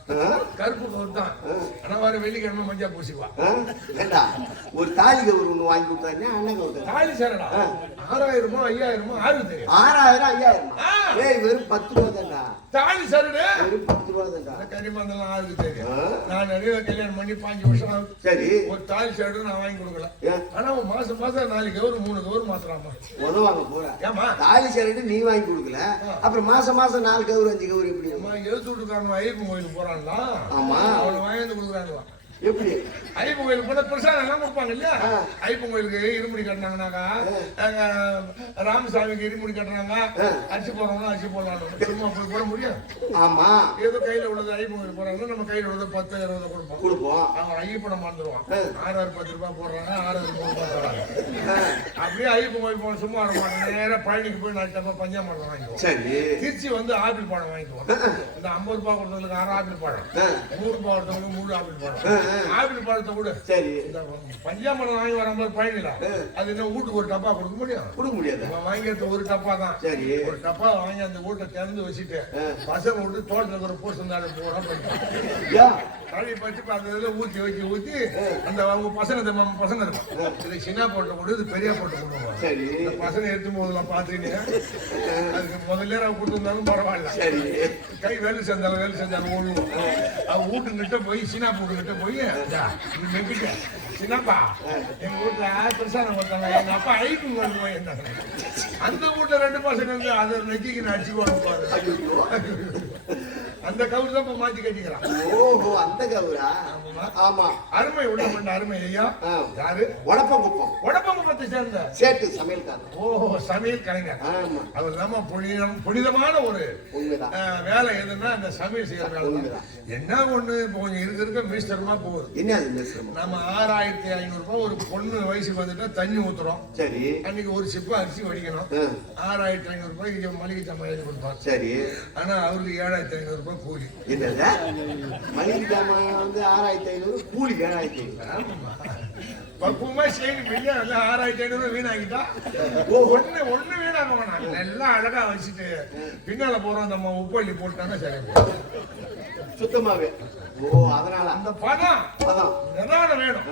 கருப்பு கவுர் தான். ஆனா வர வெள்ளிக்கிழமை மஞ்சா பூசிவா. ஒரு தாலி கவுர் ஒண்ணு வாங்கி கொடுத்தாரு. அண்ணன் கவுர் தாலி சேரடா 6000 5000 ஆறு தெரியும். 6000 5000 வெறும் 10 ரூபா தான்டா தாலி சரடு. வெறும் 10 ரூபா தான்டா. கரிமந்தெல்லாம் ஆறுக்கு தெரியும். நான் நிறைய கல்யாணம் பண்ணி 5 வருஷம் ஆகுது. சரி ஒரு தாலி சரடு நான் வாங்கி கொடுக்கல. ஆனா மாசம் 4 கவுர் 3 கவுர் மாத்திராமா உதவாங்க போற. ஏமா தாலி சரடு நீ வாங்கி கொடுக்கல, அப்புறம் மாசம் 4 கவுர் 5 கவுர் எப்படி? எழுத்து விட்டுக்காரன் ஐயப்பன் கோயிலுக்கு போறான்ல. ஆமா அவனை வாங்கி கொடுக்குறாங்க. எப்படி ஐயப்பன் கோயிலுக்கு போனா பிரசாதம் எல்லாம் கொடுப்பாங்க இல்லையா? ஐயப்பன் கோயிலுக்கு இருமுடி கட்டினாங்கனாக்கா ராமசாமிக்கு இருமுடி கட்டுறாங்க. அரிசி போடுறவங்க அரிசி போடலாம். சும்மா போய் போட முடியும்? ஆமா ஏதோ கையில உள்ளது ஐயப்பன் கோயிலுக்கு போறாங்க. நம்ம கையில உள்ளது 10 20 கொடுப்போம். அவங்க ஐயப்பனை மறந்துடுவான். 6 10 ரூபாய் போடுறாங்க, 6 3 ரூபாய் போடுறாங்க. அப்படியே ஐயப்பன் கோயில் போன சும்மா இருப்பாங்க. நேரம் பழனிக்கு போய் 4 பஞ்சாமரம் வாங்கிக்குவோம். சரி திருச்சி வந்து ஆப்பிள் பழம் வாங்கிக்குவோம். இந்த 50 ரூபாய் கொடுத்தவங்களுக்கு 6 ஆப்பிள் பழம், 100 ரூபாய் கொடுத்தவங்களுக்கு 3 ஆப்பிள் பழம். ஆப்பிள் பழத்தை கூட சரி பஞ்சாமரம் வாங்கி வரும்போது பழனில அது என்ன வீட்டுக்கு ஒரு டப்பா கொடுக்க முடியாது. வாங்கிட்டு ஒரு டப்பா தான். சரி ஒரு டப்பா வாங்கி அந்த வீட்டை திறந்து வச்சுட்டு பசங்க விட்டு தோட்டத்தில் ஒரு பூசந்தாடு பூரா தழி பச்சு அந்த ஊத்தி அந்த அவங்க பசங்க பசங்க இருக்கும். இது சின்ன போட்டு கொடு, இது பெரிய போட்டு கொடுவாங்க. சரி இந்த பசங்க எடுத்து போதெல்லாம் பார்த்துக்கிட்டு அதுக்கு முதல்ல கொடுத்துருந்தாலும் பரவாயில்ல. சரி கை வேலை செஞ்சாலும் ஒண்ணும் அவங்க வீட்டுக்கிட்ட போய் சின்ன போட்டுக்கிட்ட போய் சின்னப்பா எங்க வீட்டுல பிரசாதம் கொடுத்தாங்க. எங்க அப்பா ஐக்கு போய் அந்த வீட்டுல 2 பசங்க அதை நெக்கிக்கு அடிச்சு போடுவாங்க. அந்த கவுரு தான் இப்ப மாத்தி கட்டிக்கிறான். ஓஹோ, அந்த கவுரா? ஆமா. அருமை உள்ள கொண்ட அருமை ஐயா. யாரு? வடப்பங்குப்பம். வடப்பங்குப்பத்தை சேர்ந்த சேட்டு சமையல்காரர். ஓஹோ, சமையல் கலைஞர். ஆமா. அவர் நம்ம புனிதமான ஒரு வேலை எதுன்னா அந்த சமையல் செய்யற வேலை தான். என்ன ஒண்ணு இப்போ கொஞ்சம் இருக்க மிஸ்டர்மா போகுது. என்ன மிஸ்டர்? நம்ம 6500 ரூபாய் ஒரு பொண்ணு வயசுக்கு வந்துட்டா தண்ணி ஊத்துறோம். சரி. அன்னைக்கு ஒரு சிப்ப அரிசி வடிக்கணும். 6500 ரூபாய்க்கு மளிகை சாமான் எழுதி கொடுப்பார். சரி. ஆனா அவருக்கு 7500 ரூபாய் கூலி. என்னது? மளிகை சாமான் வந்து 6500, கூலி 7500. பக்குவமா செய்யணும். வெளியே 6500 வீணாக்கிட்டா ஒண்ணு வீணாக்க வேணாம். எல்லாம் அழகா வச்சுட்டு பின்னால போறோம் நம்ம உப்பள்ளி போட்டாங்க சரி சுத்தமாவே. ஓ, அதனால அந்த பதம் நிதானம் வேணும்.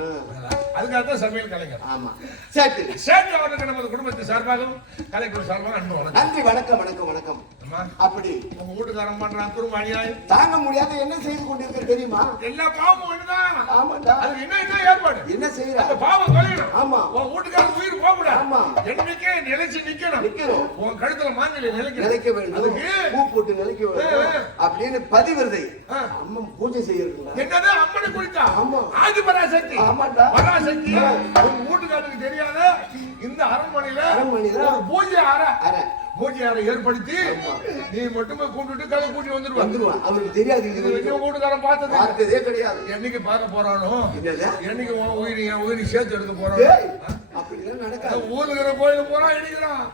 அதுக்காகத்தான் சமையல் கலைஞர். ஆமா. சேட்டு சேட்டு அவருக்கு நமது குடும்பத்தின் சார்பாகவும் கலைக்குழு சார்பாக அன்பு வணக்கம். நன்றி. வணக்கம் வணக்கம் வணக்கம். அப்படி உங்க வீட்டுக்காரன் பண்றான் துரும்ப அநியாயம் தாங்க முடியாத என்ன செய்து கொண்டிருக்க தெரியுமா? எல்லா பாவமும் ஒண்ணுதான். ஆமாண்டா. அது என்ன ஏற்பாடு? என்ன செய்யற? அந்த பாவம் தொலையணும். ஆமா. உன் வீட்டுக்காரன் உயிர் போக கூடாது. ஆமா. என்னைக்கே நிலைச்சு நிக்கணும். உன் கழுத்துல மாங்கல்யம் நிலைக்க வேண்டும். அதுக்கு பூ போட்டு நிலைக்க வேண்டும் அப்படின்னு பதிவிரதை அம்மா பூஜை செய்யறதுங்களா? என்னது அம்மனை குறித்தா? ஆமா. ஆதி பராசக்தி. ஆமாண்டா. பராசக்தி உங்க வீட்டுக்காரனுக்கு தெரியாத இந்த அரண்மனையில பூஜை அறை ஏற்படுத்தி நீ மட்டுமே கூப்பிட்டு கதை கூட்டி வந்துருவான். அவருக்கு தெரியாது. வீட்டுக்காரன் பார்த்ததே கிடையாது. என்னைக்கு பார்க்க போறானோ, என்னைக்கு என் உயிரி சேர்த்து எடுக்க போறானோ அப்படிலாம் நடக்காது. ஊருங்கிற கோயில போறான், எடுக்கிறான்.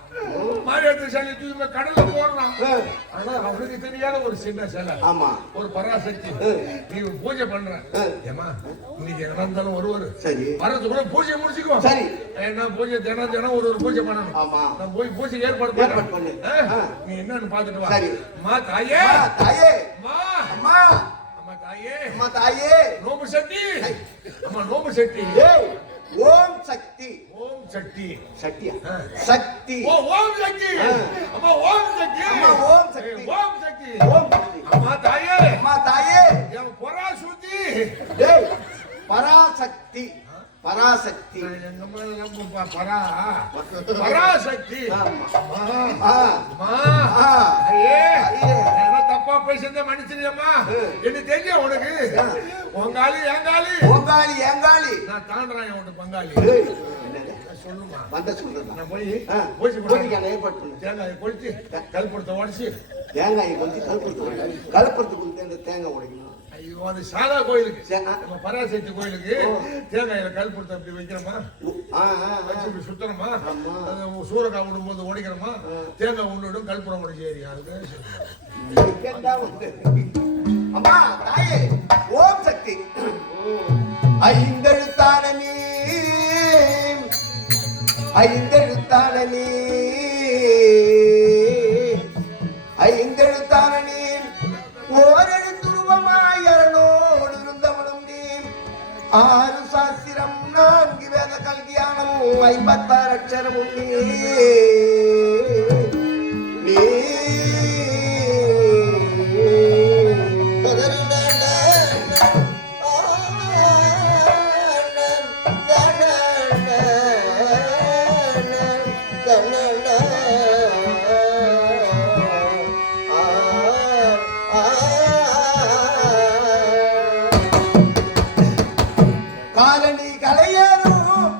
மாரியாத்து சாமி தூக்கி கடல்ல போடுறான். ஆனா அவனுக்கு தெரியாத ஒரு சின்ன சிலை. ஆமா. ஒரு பராசக்தி. நீ பூஜை பண்ற. ஏமா இன்னைக்கு என்ன இருந்தாலும் ஒருவர் சரி வரதுக்குள்ள பூஜை முடிச்சுக்கோ. சரி. என்ன பூஜை தினம் ஒரு பூஜை பண்ணணும். ஆமா. நான் போய் பூஜை ஏற்பாடு பண்ணு. நீ என்னன்னு பாத்துட்டு வா. சரி. மா தாயே, தாயே, மா அம்மா, அம்மா தாயே, அம்மா தாயே, நோம்பு சக்தி, அம்மா நோம்பு சக்தி. ஏய், ஓம் சக்தி. ஓம் சக்தி. சக்தியா? சக்தி. ஓ ஓம் சக்தி. அம்மா ஓம் சக்தி. அம்மா ஓம் சக்தி. ஓம் சக்தி. ஓம் சக்தி. அம்மா தாயே, அம்மா தாயே, என் பராசக்தி. டேய், பராசக்தி. பராசக்தி. பராசக்தி. தப்பா பேசுறத மன்னிச்சிருக்கம்மா. என்ன தெரியும் உனக்கு? உங்காலி ஏங்காலி, உங்காலி ஏங்காலி. நான் தாண்டறேன் உனக்கு பங்காளி. சொல்லுமா வந்த சொல்றேன். நான் போய் பூஜை பண்ண ஏற்பாடு பண்ணு. தேங்காய் கொளுத்தி கல்புரத்தை உடைச்சு தேங்காயை கொளுத்தி கல்புரத்துக்கு கொளுத்தி தேங்காய் உடைக்கணும். ஐயோ, அது சாதா கோயிலுக்கு நம்ம பராசக்தி கோயிலுக்கு தேங்காயில கல்புரத்தை அப்படி வைக்கிறோமா, வச்சு சுத்தணுமா, சூரக்காய் விடும்போது உடைக்கிறோமா, தேங்காய் உண்டு கல்புரம் உடைச்சி. அம்மா தாயே, ஓம் சக்தி. ஐந்தெழுத்தான நீ, ஐந்தெழுத்தான நீ, ஐந்தெழுத்தான நீ, ஓரெழுத்துருவமாய் அரணோடு இருந்தவனும் நீ, 6 சாஸ்திரம் 4 வேத கல்வியானம் 56 அட்சரமும் நீ. காலனி கலையேறும்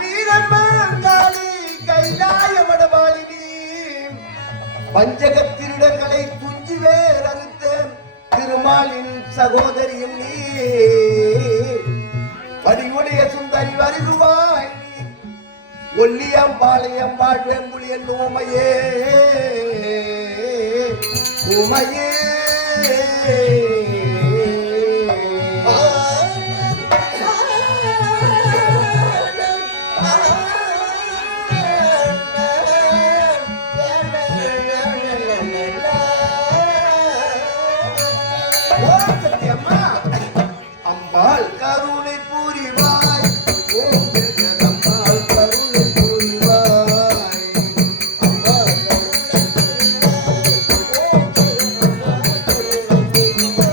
வீரமங்காளி கைலாயமடமாளினி, பஞ்சகத் திருடர்களை துஞ்சி வேர் அறுத்த திருமாலின் சகோதரியும் நீ, வடிவுடைய சுந்தரி வருகுவாய் நீ, ஒல்லியம் பாளையம் வாழ்வெங்குளியன் ஊமையே, ஊமையே. அம்பாள் கருணை புரிவாய், ஓம் ஜெகதம்பாள் கருணை புரிவாய், அம்பாள் கருணை புரிவாய், ஓம் ஜெகதம்பாள் கருணை புரிவாய்.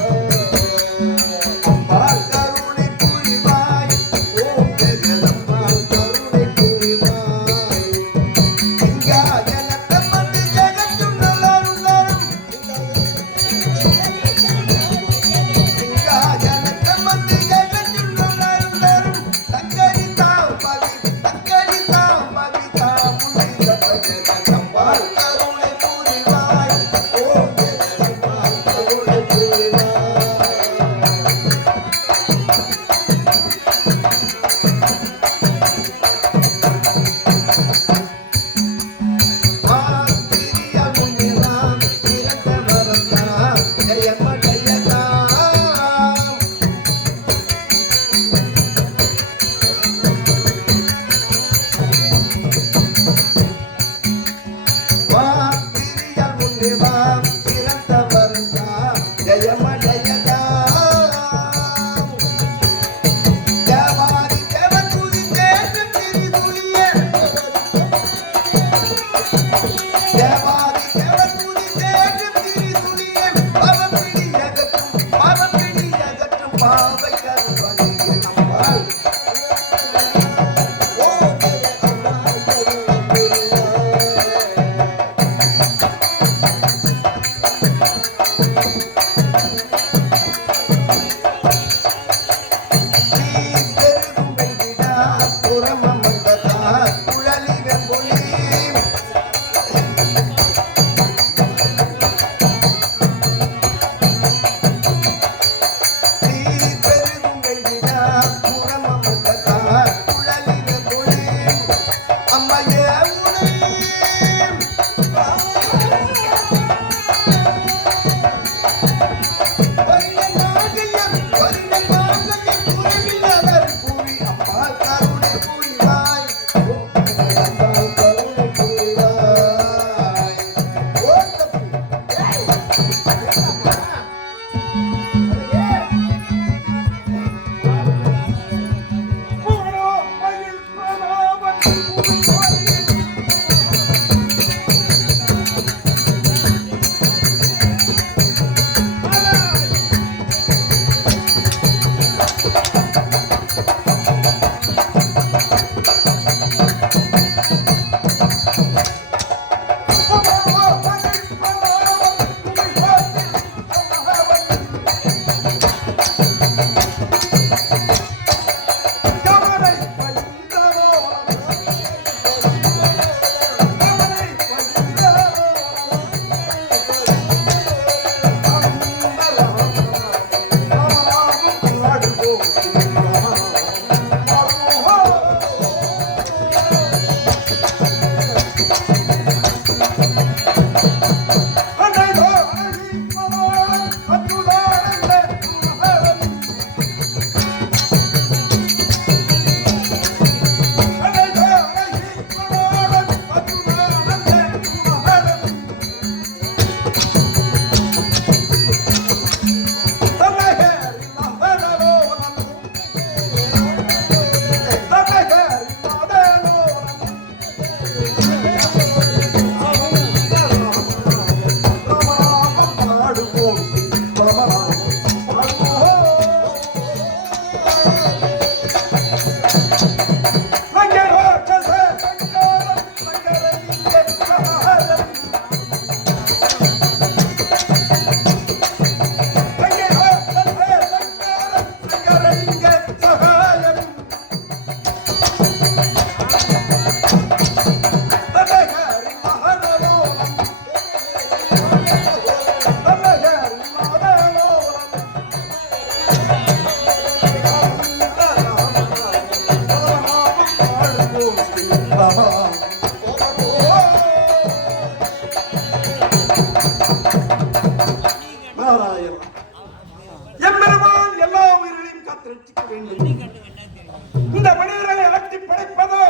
இந்த மனிதர்களை அழைத்து படைப்பதோ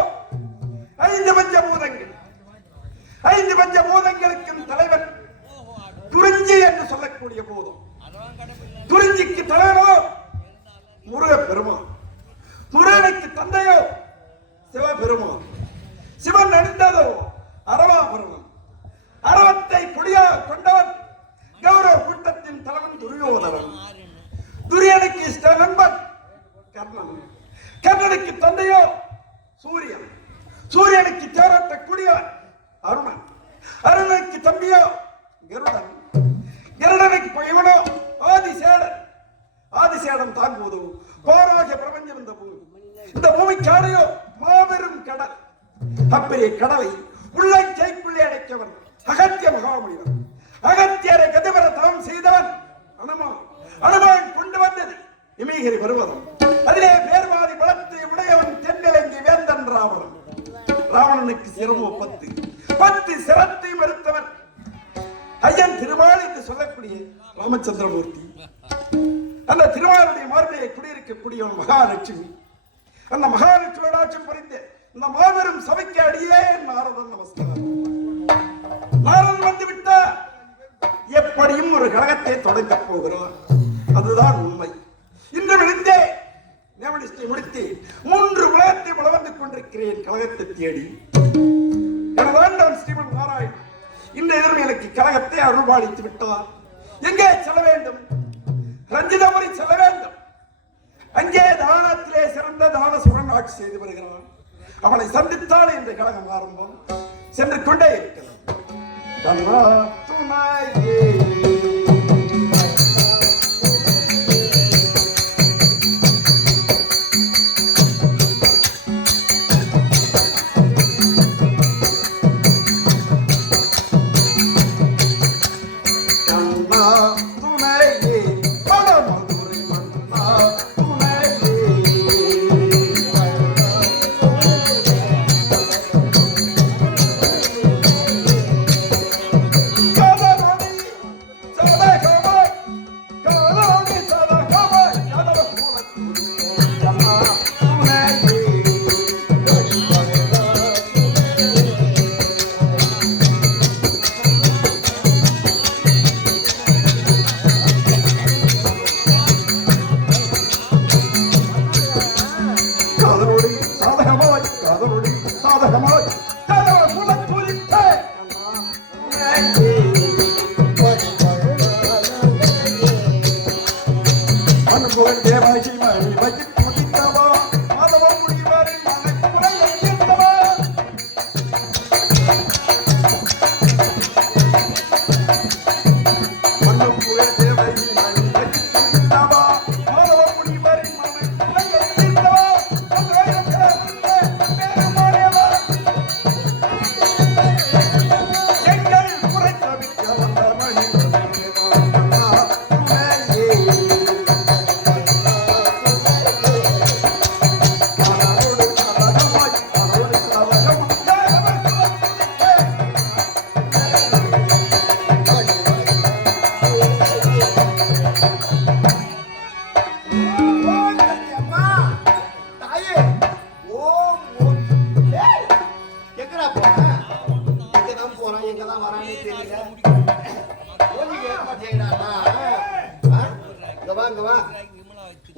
5 பஞ்சபூதங்கள். 5 பஞ்சபூதங்களுக்கும் தலைவன் துறிஞ்சி என்று சொல்லக்கூடிய பூதம். துறிஞ்சிக்கு தலைவனோ முருக பெருமான், முருகனுக்கு தந்தையோ சிவபெருமான், சிவன் அணிந்ததோ அரவா பெருமான். அரவத்தை கொடியாக கொண்டவன் கௌரவ கூட்டத்தின் தலைவன் துரியோதனன். துரியனுக்கு இஷ்ட நண்பன் கர்ணன். கர்ணனுக்கு தந்தையோ சூரியன், சூரியனுக்கு தேரட்டக்கூடியவன் அருணன். அருணனுக்கு தம்பியோ கருடன். கருடனுக்கு பகைவனோ ஆதிசேடன். ஆதிசேடன் தாங்குவதோ போராக பிரபஞ்சம் இந்த பூமி. இந்த பூமிக்காடையோ மாபெரும் கடல். அப்பெரிய கடலை உள்ள கைக்குள்ளே அடைக்கவன் அகத்திய மகாமுனிவன். அகத்தியரை கதிவர தவம் செய்தவன் அனுமான். அனுமான் கொண்டு வந்தது இமயகிரி பர்வதம். அதிலே பேர்வாதி பலத்தை உடையவன் தென்னிலங்கை வேந்தன் ராவணன். ராவணனுக்கு சிரமோ 10 சிரத்தை மறுத்தவன் ஐயன் திருமால் என்று சொல்லக்கூடிய ராமச்சந்திரமூர்த்தி. அந்த திருமாலுடைய மார்பிலே குடியிருக்கக்கூடியவன் மகாலட்சுமி. அந்த மகாலட்சுமி ஆட்சியம் புரிந்து இந்த மாபெரும் சபைக்கு அடியே நாரதன் நமஸ்காரம். நாரதன் வந்து விட்டார். எப்படியும் ஒரு கழகத்தை தொடங்க போகிறோம், அதுதான் உண்மை. இன்று விழுந்தே நேவலிஸ்டை முடித்து 3 உலகத்தை வளர்ந்து கொண்டிருக்கிறேன் கழகத்தை தேடி. எனது ஆண்டவன் ஸ்ரீமன் நாராயணன் இந்த எதிர்ப்பு எனக்கு கழகத்தை அருள்பாலித்து விட்டார். எங்கே செல்ல வேண்டும்? ரஞ்சிதபுரி செல்ல வேண்டும். அங்கே தானத்திலே சிறந்த தானசுரன் ஆட்சி செய்து வருகிறான். அவனை சந்தித்தால் இந்த கழகம் ஆரம்பம். சென்று கொண்டே இருக்கிறான்.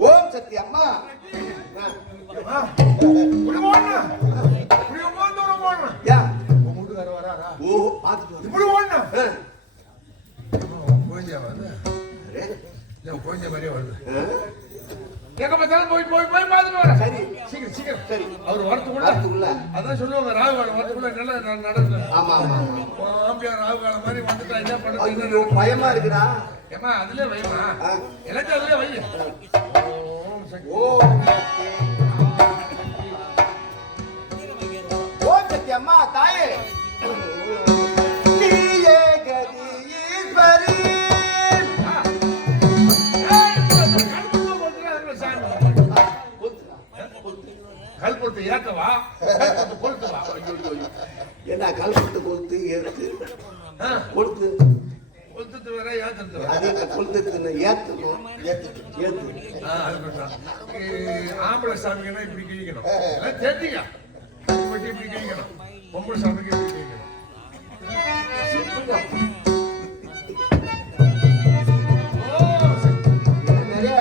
ஓம் சக்தி அம்மா அவர் வரத்துக்குள்ள அதான் சொல்லுவாங்க ராகு காலம் வரத்துக்குள்ள நல்லா நடக்கும். ஆமா ஆமா ஆம்பியா ராகு காலம் மாதிரி வந்துட்டா என்ன பண்ணுறது பயமா இருக்குடா. ஏமா அதுல வைமா எனக்கு அதுல வை. ஓம் சக்தி அம்மா தாயே நீயே கதி ஈஸ்வரி. கல்பொழுத்து ஏத்தவா கொளுத்துவா. என்ன கல்பொழுத்து கொளுத்து ஏத்து கொளுத்து கொளுத்து வேற ஏத்து அதே கொளுத்து ஏத்தணும் ஏத்து ஆம்பளை சாமிக்குன்னா இப்படி கிழிக்கணும் தெரிஞ்சுங்க இப்படி கிழிக்கணும். பொம்பளை சாமிக்கு இப்படி கிழிக்கணும். நிறைய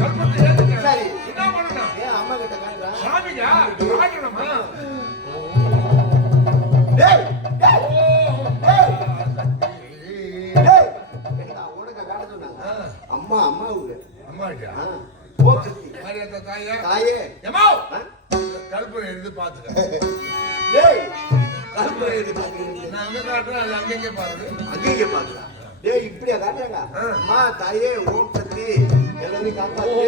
கல்பொழுத்து ஏத்துங்க. சரி என்ன பண்ணணும் அம்மா கிட்ட காட்டுறேன். சாமிங்க காட்டணுமா? அம்மா அம்மாவுக்கு அம்மா தாயே தாயே எம்மா கல்பனை எடுத்து பாத்துக்க. கல்பனை எடுத்து பாத்துக்க. நான் அங்க காட்டுறேன் அது அங்கங்க பாருங்க அங்கங்க பாக்குறா. டேய் இப்படியா காட்டுறாங்க. அம்மா தாயே ஓம் சக்தி எல்லாரையும் காப்பாத்து.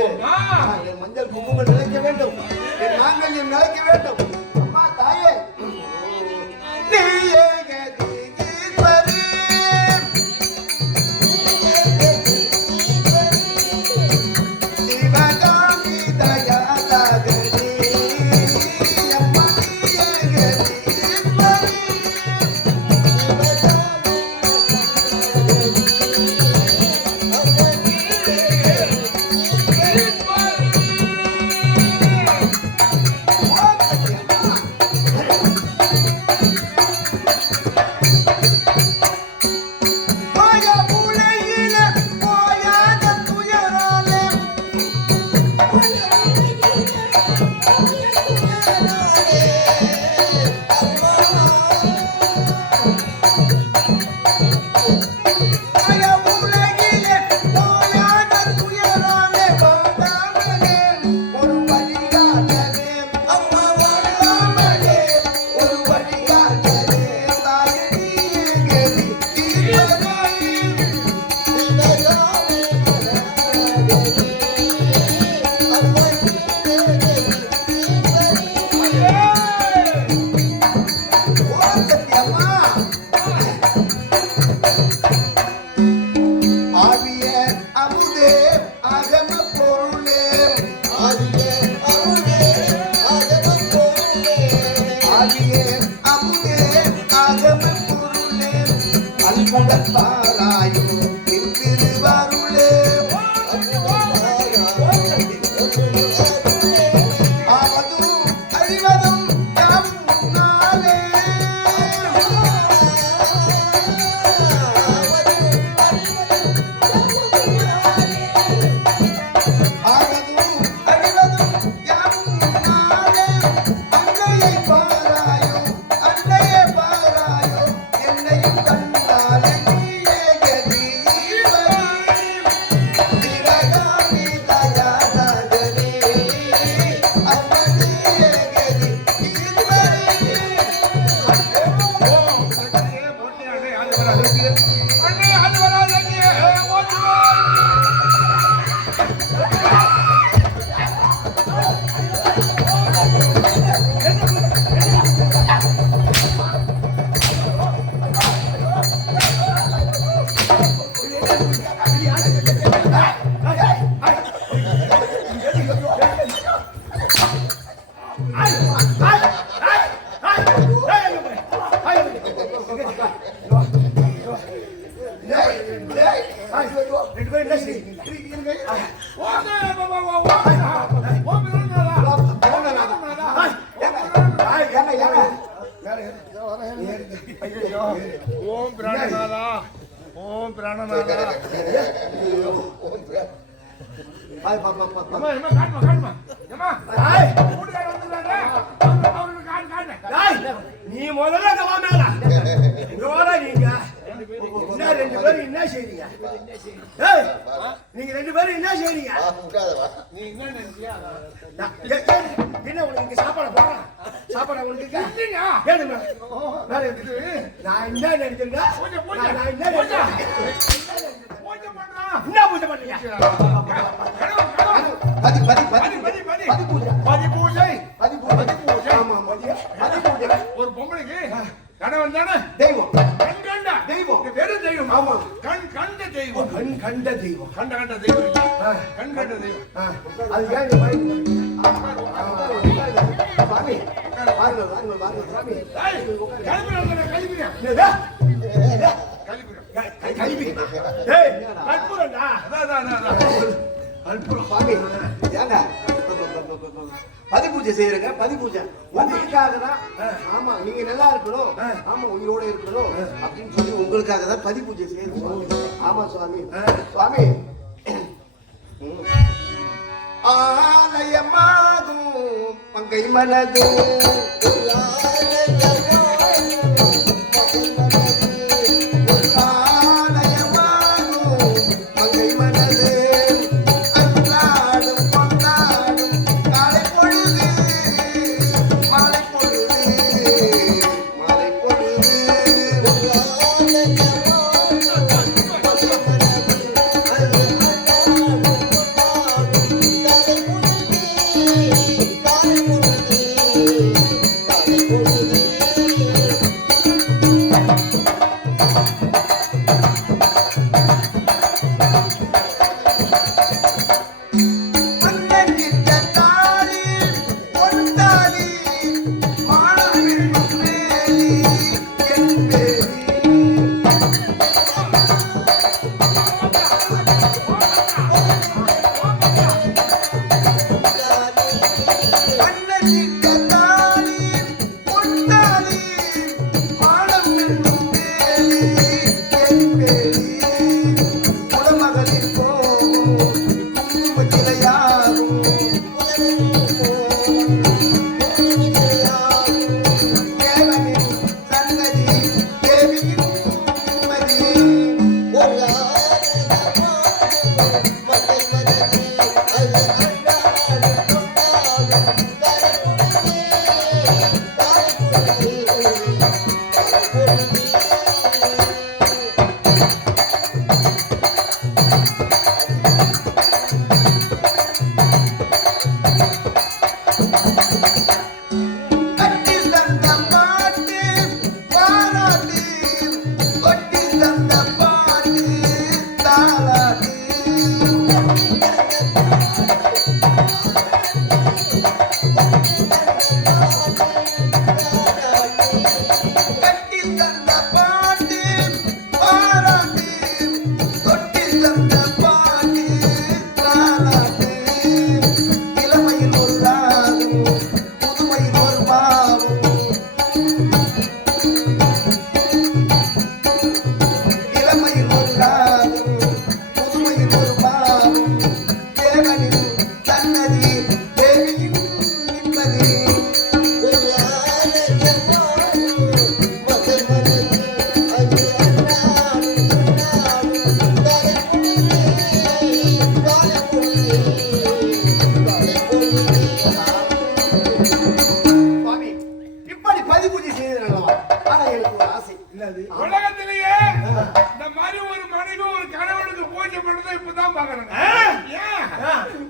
என் மஞ்சள் குங்குமம் நிலைக்க வேண்டும். என் மாங்கல்யம் நிலைக்க வேண்டும். அம்மா தாயே நீயே கதி ஈஸ்வரி. சிவகாமி தயா சாகரி. அம்மா நீயே கதி ஈஸ்வரி. உலகிலே நோயான துயராலே அவனுக்கு சாப்பாடு போடுறேன். சாப்பாடு அவனுக்கு இருக்கா? இல்லைங்க. வேணுமா? வேற எதுக்கு? நான் என்ன நினைக்கிறேன்? நான் என்ன நினைக்கிறேன்? பூஜை பண்றான். என்ன பூஜை பண்றீங்க? பதி பதி பதி பதி பதி பதி பூஜை. பதி பூஜை. பதி பூஜை. பதி பூஜை. ஆமா பதி. பதி பூஜை. ஒரு பொம்பளைக்கு கணவன் தானே தெய்வம். கண் கண்ட தெய்வம். வெறும் தெய்வம். ஆமா. கண் கண்ட தெய்வம். கண் கண்ட தெய்வம். கண்ட கண்ட தெய்வம் இல்ல. கண் கண்ட தெய்வம். அது ஏன் இந்த மாதிரி சாமி வாங்க வாங்க வாங்க சாமி. கலிபிரா கலிபிரா. என்னடா? கலிபிரா. கலிபி. ஏய் கற்பூரம்டா. அதான் கற்பூரம் சாமி. ஏங்க பதி பூஜை செய்யறங்க. பதி பூஜை உங்களுக்காக தான். ஆமா நீங்க நல்லா இருக்கணும், ஆமா உயிரோட இருக்கணும் அப்படின்னு சொல்லி உங்களுக்காக தான் பதி பூஜை செய்யறோம். ஆமா சுவாமி. சுவாமி ஆலயமாகும் பங்கை மனது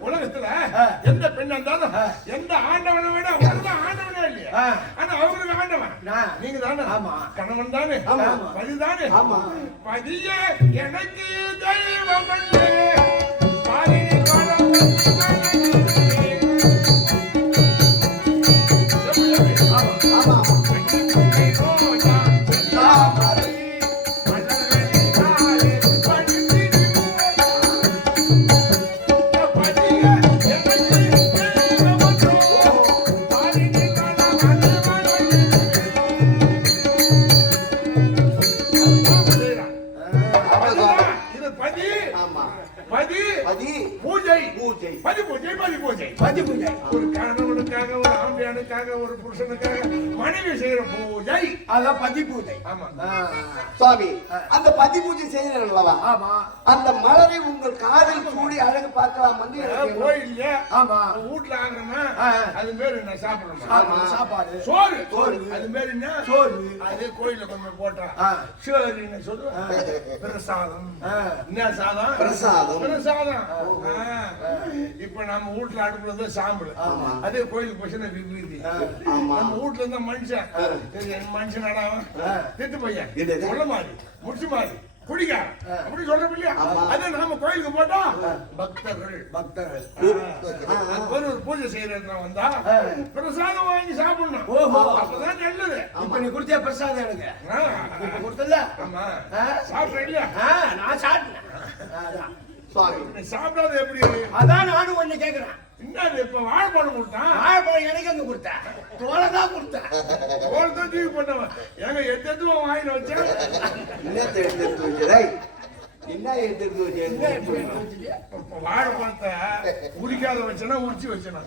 உலகத்துல எந்த பெண் இருந்தாலும் எந்த ஆண்டவனை விட உலகம் ஆண்டவனே இல்லையா? ஆனா அவங்களுக்கு ஆண்டவன் நீங்க தானே. கணவன் தானே, பதி தானே. பதியே எனக்கு தெய்வம் பூஜை பூஜை பதி பூஜை கல்யாணுக்காக ஒரு புருஷனுக்காக மனைவி செய்யற பூஜை அதான் பதி பூஜை. ஆமா சுவாமி அந்த பதி பூஜை செய்யறேன் அல்லவா, ஆமா அந்த மலரை உங்கள் காதில் சூடி அழகு பார்க்கலாம் வந்து கோயில்ல ஆமா வீட்டுல ஆகுறோமா அது பேரு என்ன சாப்பிடணுமா? ஆமா சாப்பாடு சோறு சோறு. அது பேரு என்ன சோறு. அதே கோயில்ல கொண்டு போட்டா சோறு சொல்லுவேன். பிரசாதம் என்ன சாதம்? பிரசாதம். பிரசாதம். இப்ப நம்ம வீட்டுல அடுப்புல சாம்பல், அதே கோயிலுக்கு போச்சுன்னா விபூதி. நம்ம வீட்டுல இருந்த மனுஷன் என் மனுஷன் திட்டு பையன் சொல்ல மாதிரி முடிச்சு மாதிரி குடிக்கார அப்படி சொல்றோம் இல்லையா? அதே நாம கோயிலுக்கு போட்டா பக்தர்கள் பக்தர்கள் ஒரு பூஜை செய்யறதுனா வந்தா பிரசாதம் வாங்கி சாப்பிடணும். அப்பதான் நல்லது. இப்ப நீ குடிச்ச பிரசாதம் எனக்கு கொடுத்தல. ஆமா சாப்பிட்ற இல்லையா? நான் சாப்பிட்டேன். சாப்பிடாத எப்படி? அதான் நானும் ஒண்ணு கேக்குறேன். என்னது இப்ப வாழைப்பழம் கொடுத்தான்? வாழைப்பழம் எனக்கு அங்க கொடுத்தேன், தோலை தான் கொடுத்தேன். தோலை தான் தூக்கி போட்டவன் எங்க எத்தோ வாங்கின வச்சேன். என்னத்தை எடுத்து வச்சுடா? என்ன எடுத்து வச்சு? வாழைப்பழத்தை உரிக்காத வச்சனா உரிச்சு வச்சனா?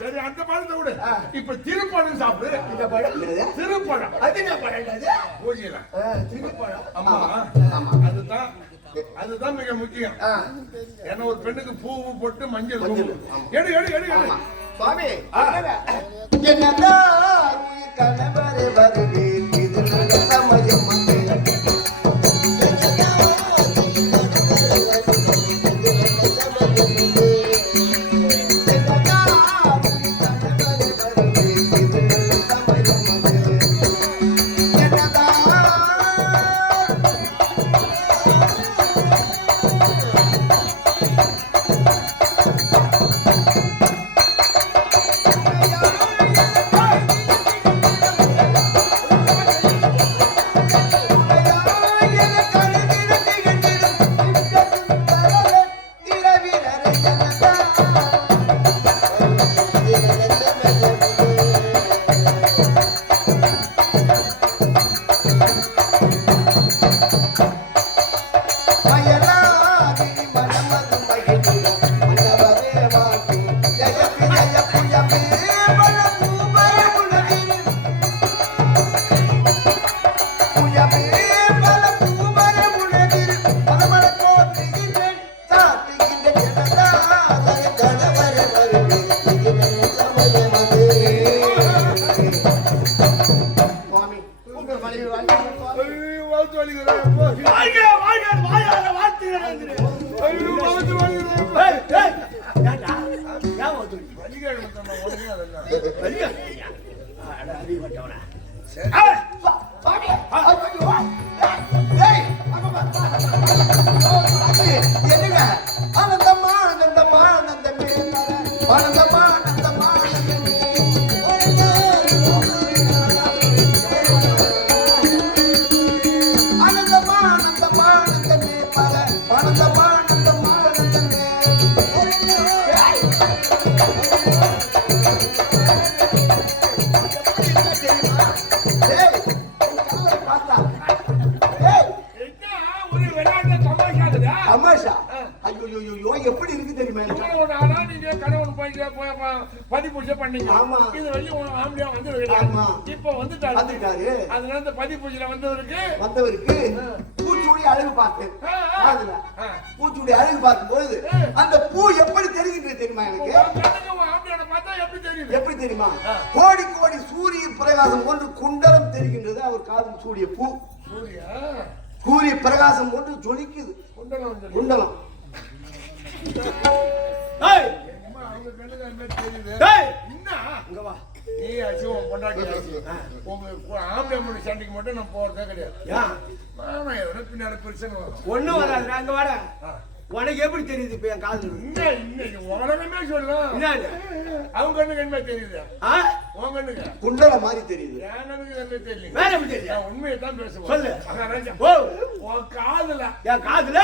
சரி அந்த பழத்தை விடு. இப்ப திருப்பழம் சாப்பிடு. திருப்பழம் பூஜையில திருப்பழம். ஆமா அதுதான் மிக முக்கியம். ஏன்னா ஒரு பெண்ணுக்கு பூவு போட்டு மஞ்சள் எடு எடு எடு எடு. சுவாமி என்னதான் கணவரே வருவீர் இது சமயம் என்னங்க ஆனந்தமா ஆனந்தமா ஆனந்தமே ஆனந்தமா ஆனந்தமா ஆனந்தமா ஆனந்தமா ஆனந்தமே ஆனந்தமா ஆனந்தமா ஆனந்தமே. தமாஷா ஐயோ எப்படி இருக்கு தெரியுமா? கணவன் பதி பூஜை பண்ணீங்க. இது வரையும் ஆம்பளையா வந்து இப்ப வந்துட்டாரு. அதனால இந்த பதி பூஜையில வந்தவருக்கு பூச்சூடி அழகு பார்த்தேன். பூச்சூடி அழகு பார்க்கும்போது அந்த பூ எப்படி தெரிகின்றது தெரியுமா? எனக்கு ஆம்பளையோட பார்த்தா எப்படி தெரியுது? எப்படி தெரியுமா? கோடி கோடி சூரிய பிரகாசம் போன்று குண்டலம் தெரிகின்றது. அவர் காதும் சூரிய பூ சூரிய பிரகாசம் போன்று ஜொலிக்குது. குண்டலம் சண்டைக்கு மட்டும் நான் போறதே கிடையாது. பின்னாடி பிரச்சனை ஒண்ணும் வராது. அங்க வாட உனக்கு எப்படி தெரியுது? இப்ப என் காது உலகமே சொல்லலாம். அவங்க கண்ணுக்கு என்ன தெரியுது? உங்க கண்ணுக்கு குண்டல மாதிரி தெரியுது. என் கண்ணுக்கு என்ன தெரியல. வேற எப்படி தெரியுது? உண்மையை தான் பேசுவோம். சொல்லு. உன் காதுல என் காதுல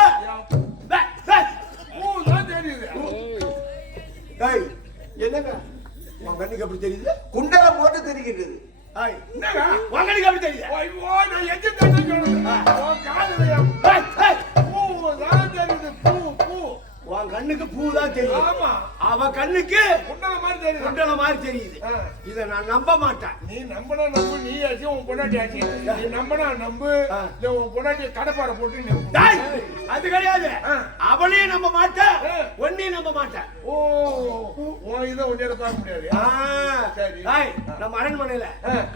பூதான் தெரியுது. என்னங்க உன் கண்ணுக்கு எப்படி தெரியுது? குண்டலம் போட்டு தெரிகின்றது. என்னங்க உன் கண்ணுக்கு எப்படி தெரியுது? நான் எது சொல்றேன்? உன் காதுல பூதான் தெரியுது. பூ பூ உன் கண்ணுக்கு பூதான் தெரியும். ஆமா. அவ கண்ணுக்கு குண்டல மாதிரி தெரியுது. குண்டல மாதிரி தெரியுது. இத நான் நம்ப மாட்டேன். நீ நம்பனா நம்பு, நீ ஆச்சு உன் பொண்டாட்டி ஆச்சு. நீ நம்பனா நம்பு, இல்ல உன் பொண்டாட்டி கடப்பாரை போட்டு நம்பு. டேய், அது கிடையாது. அவளையும் நம்ப மாட்டேன், ஒன்னையும் நம்ப மாட்டேன். ஓ, உன் இதை ஒன்னே பார்க்க முடியாது. சரி. டேய், நம்ம அரண்மனையில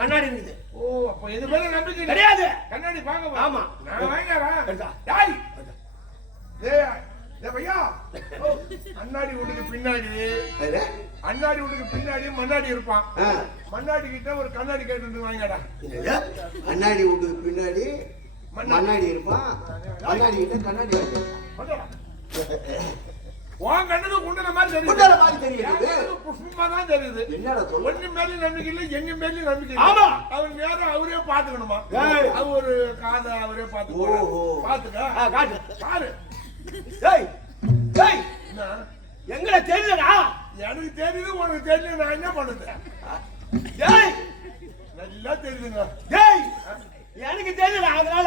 கண்ணாடி இருக்குது. ஓ, அப்ப இது மேல நம்பிக்கை கிடையாது. கண்ணாடி பாக்க. ஆமா, நான் வாங்கறேன். டேய், பையா, அண்ணாடி வீட்டுக்கு பின்னாடி அண்ணாடி வீட்டுக்கு பின்னாடி மண்ணாடி இருப்பான். மண்ணாடி கிட்ட ஒரு கண்ணாடி கேட்டு வாங்கடா. அண்ணாடி வீட்டுக்கு பின்னாடி மண்ணாடி இருப்பான், கண்ணாடி கிட்ட கண்ணாடி உன் கண்ணுக்கு குண்டன மாதிரி தெரியுது. குண்டன மாதிரி தெரியுது. புஷ்பமா தான் தெரியுது. என்னடா சொல்ற? ஒண்ணு மேல நம்பிக்கை இல்ல, எங்க மேல நம்பிக்கை இல்ல. ஆமா. அவர் நேரம் அவரே பாத்துக்கணுமா? அது ஒரு காதை அவரே பாத்துக்கோ. பாத்துக்க. காட்டு. பாரு. டேய், டேய், என்ன? எங்கடா தெரியலடா? எனக்கு தெரியுது, உனக்கு தெரியல, நான் என்ன பண்ணுது? டேய், நல்லா தெரியுதுங்க. டேய், எனக்கு தெரியல, அதனால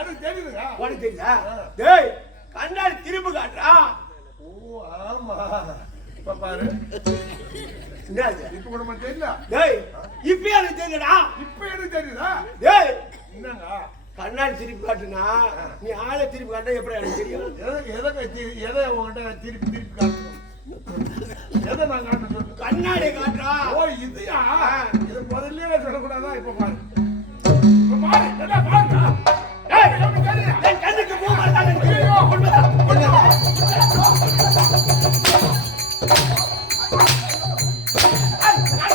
எனக்கு தெரியுதுங்க. உனக்கு தெரியுதா? டேய், கண்ணாடி திரும்ப காட்டுறா. ஓ, ஆமா. இப்ப பாரு. என்னது? இப்ப கூட மட்டும் தெரியல. டேய், இப்ப எனக்கு தெரியலடா. இப்ப எனக்கு தெரியுதா? டேய், என்னங்க? கண்ணாடி திருப்பி காட்டுனா நீ ஆளை திருப்பி காட்டா எப்படி எனக்கு தெரியும்? எதை உங்ககிட்ட திருப்பி திருப்பி காட்டணும்? எதை நான் காட்ட சொல்லு? கண்ணாடி காட்டுறா. ஓ, இதுயா? இது முதல்ல சொல்லக்கூடாதா? இப்ப பாரு. இப்ப பாரு. என்ன பாருங்க? டேய், என் கண்ணுக்கு பூ மாட்டானே. ஐயோ, உண்மைதான்.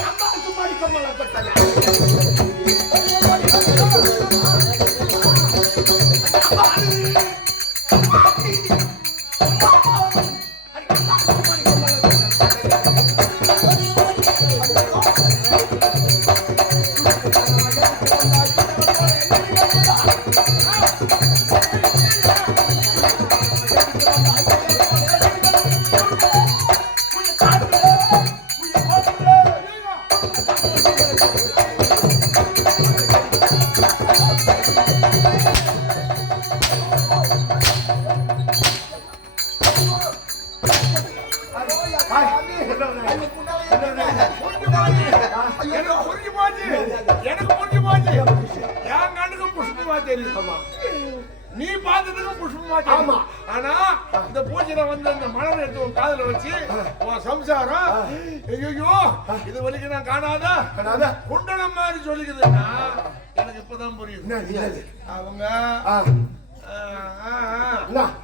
அம்மாவுக்கு மடிக்கமல பட்டாங்க. எனக்கு புரிஞ்சு போச்சு. என் கண்ணுக்கு புஷ்பமா தெரியுது. நீ பார்த்ததுக்கு புஷ்பமா தெரியுது. ஆனா இந்த பூஜையில வந்து இந்த மலர் எடுத்து உன் காதுல வச்சு உன் சம்சாரம் ஐயோ இது வரைக்கும் நான் காணாத குண்டலம் மாதிரி சொல்லிக்குதுன்னா எனக்கு இப்பதான் புரியுது. அவங்க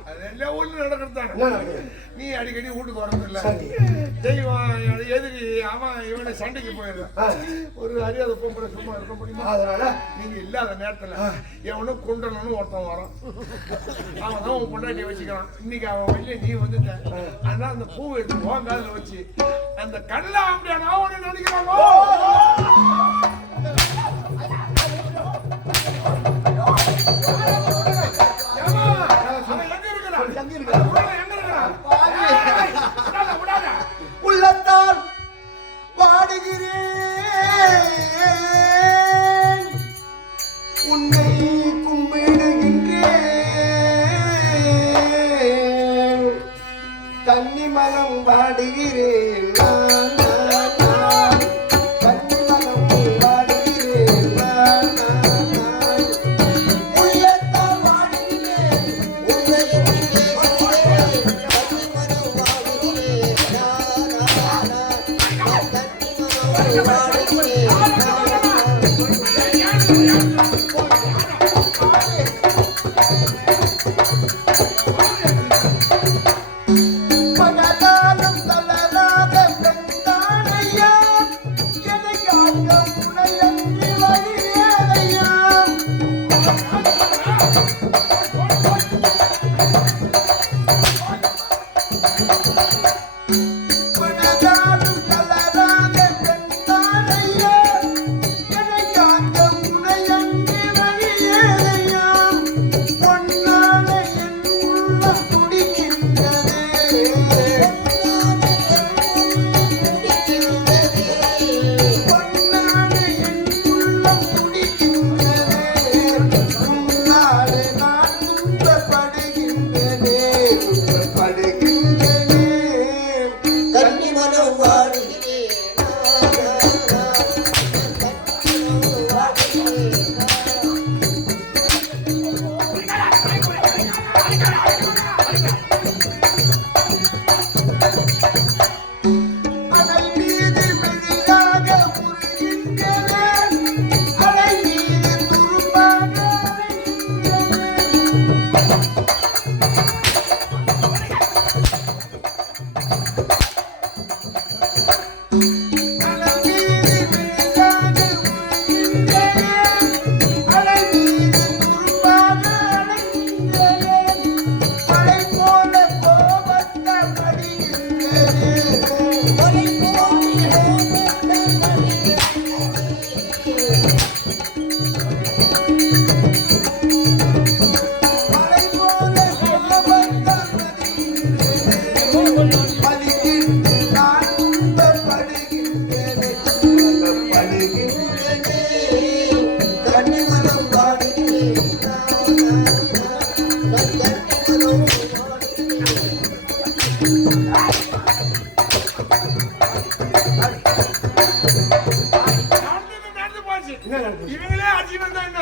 அதெல்லாம் ஒண்ணு நடக்கிறது. நீ அடிக்கடி வீட்டுக்கு வரது இல்ல, தெய்வம் எதிரி அவன் இவனை சண்டைக்கு போயிடுறான். ஒரு அறியாத பொம்பளை சும்மா இருக்க முடியுமா? அதனால நீங்க இல்லாத நேரத்துல எவனும் குண்டலன்னு ஒருத்தன் வரான். அவன் தான் உன் பொண்டாட்டியை வச்சுக்கிறான். இன்னைக்கு அவன் வழியில நீ வந்துட்ட. ஆனா அந்த பூவை எடுத்து உன் காதுல வச்சு அந்த கண்ணா அப்படியா நான் உன்னை நினைக்கிறானோ? உள்ளத்தால் பாடுகிறேன் உன்னை கும்பிடுகின்றேன் கன்னிமலம் பாடுகிறேன் படுகின்றனே இவங்களே அடிச்சு வந்தா என்ன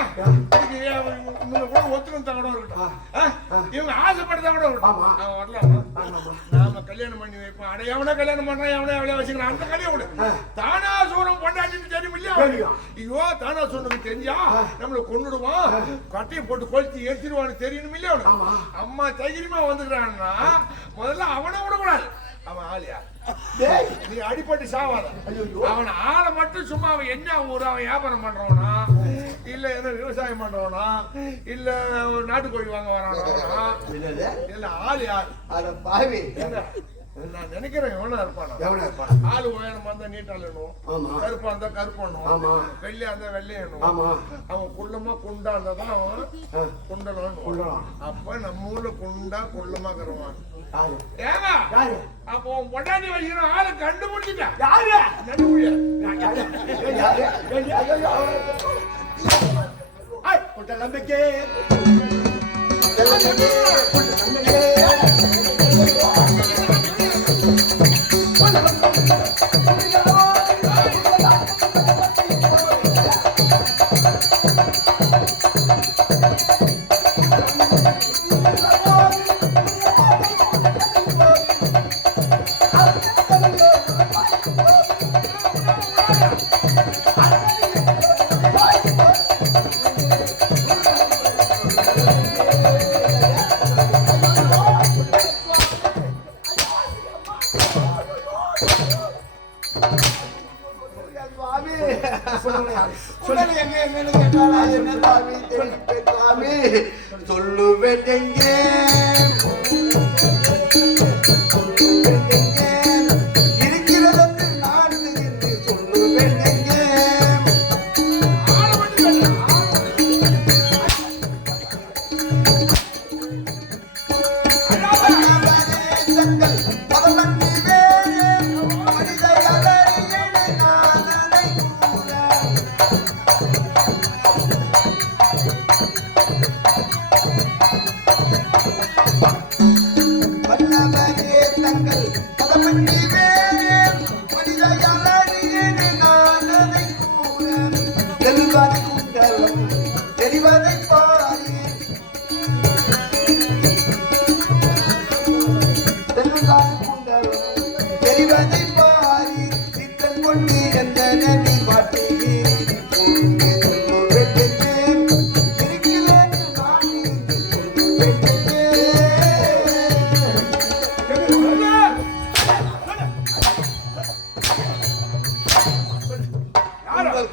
கூட ஒத்துக்கிட்டா கூட இருக்கட்டும். இவங்க ஆசைப்பட்டதா கூட இருக்கட்டும். அவன் வரலாமா? நாம கல்யாணம் பண்ணி வைப்போம். அட எவனா கல்யாணம் பண்றான், எவனா எவ்வளவு வச்சுக்கிறான், அந்த கல்யாணம் விடு. தானாசூரம் பொண்டாட்டின்னு தெரியும் இல்லையா? ஐயோ தானாசூரனுக்கு தெரிஞ்சா நம்மள கொன்னுடுவான், கட்டையை போட்டு கொளுத்தி எடுத்துருவான்னு தெரியணும் இல்லையா? அம்மா தைரியமா வந்துக்கிறான்னா முதல்ல அவனை விடக்கூடாது. அவன் ஆளியா நீ அடிப்பட்டு சாவாத. அவன் ஆளை மட்டும் சும்மா அவன் என்ன ஊரு, அவன் வியாபாரம் பண்றவனா இல்ல ஏதோ விவசாயம் பண்றவனா இல்ல ஒரு நாட்டுக்கோழி வாங்க வரானா இல்ல ஆள் யார் பாவி நான் நினைக்கிறேன். எவனா இருப்பானா? ஆளு உயரமா இருந்தா நீட்டாளணும், கருப்பா இருந்தா கருப்பணும், வெள்ளையா இருந்தா வெள்ளையணும், அவன் குள்ளமா குண்டா இருந்தாதான் அவன் குண்டலும். அப்ப நம்ம ஊர்ல குண்டா குள்ளமா கருவான். ஏங்க அப்போ பொண்டாட்டி வைக்கணும் ஆளை கண்டுபிடிச்சிட்டா யாரு நம்பிக்கை சொல்லுவேங்க இருக்கிறது நான் என்று சொல்லுவேங்க.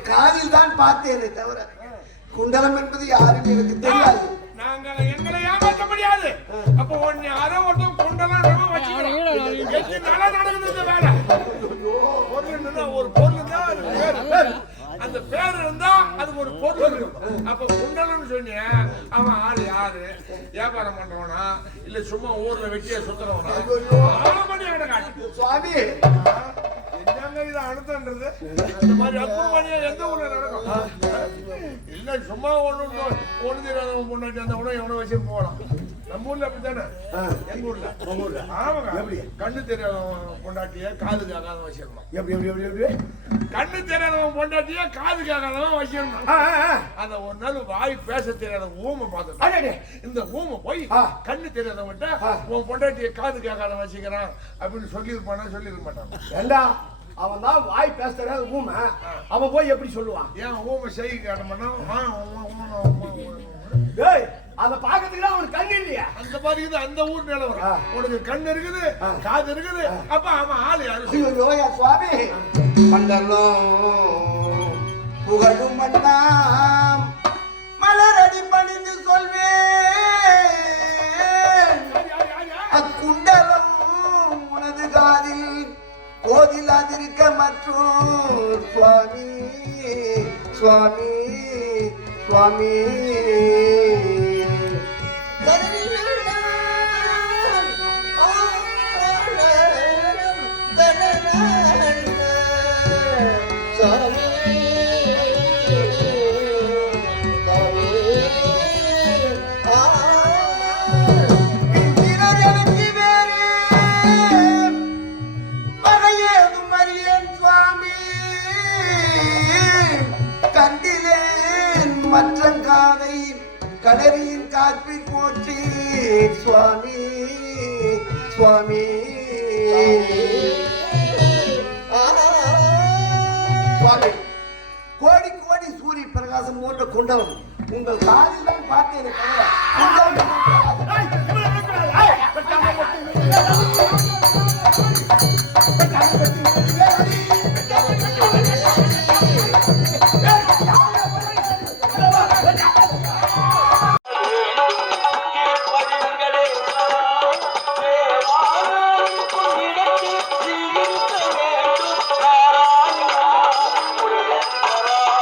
காதில் தான் பார்த்தேனே தவிர குண்டலம் என்பது யாரும் எனக்கு தெரியாது. நாங்கள் எங்களை ஏமாற்ற முடியாது. அப்போ யாரோ ஒருத்தன் குண்டலம் வச்சுக்கிறோம். நடக்குது வேலை. ஒரு பொருள் தான் அந்த பேர் இருந்தா அதுக்கு ஒரு பொருள் இருக்கும். அப்ப குண்டலன்னு சொன்னிய அவன் ஆளு யாரு, வியாபாரம் பண்றவனா இல்ல சும்மா ஊர்ல வெட்டிய சுத்துறவனா? சுவாமி என்னங்க இது அனுத்தன்றது? இந்த மாதிரி அற்புதமானியா எந்த ஊர்ல நடக்கும்? இல்ல சும்மா ஒண்ணு தெரியாதவன் பொண்ணாட்டி அந்த உணவு எவனை வச்சு போகலாம். நம்ம ஊர்ல அப்படித்தானே? எங்க ஊர்ல ஆமாங்க. எப்படி கண்ணு தெரியாதவன் பொண்டாட்டிய காது கேட்காதவன் வச்சிருந்தான். எப்படி எப்படி எப்படி எப்படி கண்ணு தெரியாதவன் பொண்டாட்டிய காது கேட்காதவன் வச்சிருந்தான். அந்த ஒரு நாள் வாய் பேச தெரியாத ஊமை பார்த்து இந்த ஊமை போய் கண்ணு தெரியாதவன்கிட்ட உன் பொண்டாட்டிய காது கேட்காதவன் வச்சுக்கிறான் அப்படின்னு சொல்லியிருப்பானா? சொல்லியிருக்க மாட்டான். ஏண்டா அவன் தான் வாய் பேச தெரியாத ஊமை, அவன் போய் எப்படி சொல்லுவான்? ஏன் ஊமை செய்ய கேட்டோம்னா அத பாக்கிறதுக்கு அவனுக்கு கண்ணு இல்லையா? அந்த மாதிரி அந்த ஊர் நிலவரம். உனக்கு கண்ணு இருக்குது, காது இருக்குது, அப்ப அவன் ஆளு யாரு? சுவாமி மண்டலம் புகழும் மண்ணாம் மலரடி பணிந்து சொல்வேன் அக்குண்டலம் உனது காதில் கோதிலாதிருக்க மற்றும் சுவாமி சுவாமி சுவாமி சுவாமி, கோடி கோடி சூரிய பிரகாசம் போன்ற கொண்டவன் உங்கள் காலில் தான் பார்த்தேன். ஏய், இவனை விடக்கூடாது. ஏய், வெட்டாம போட்டு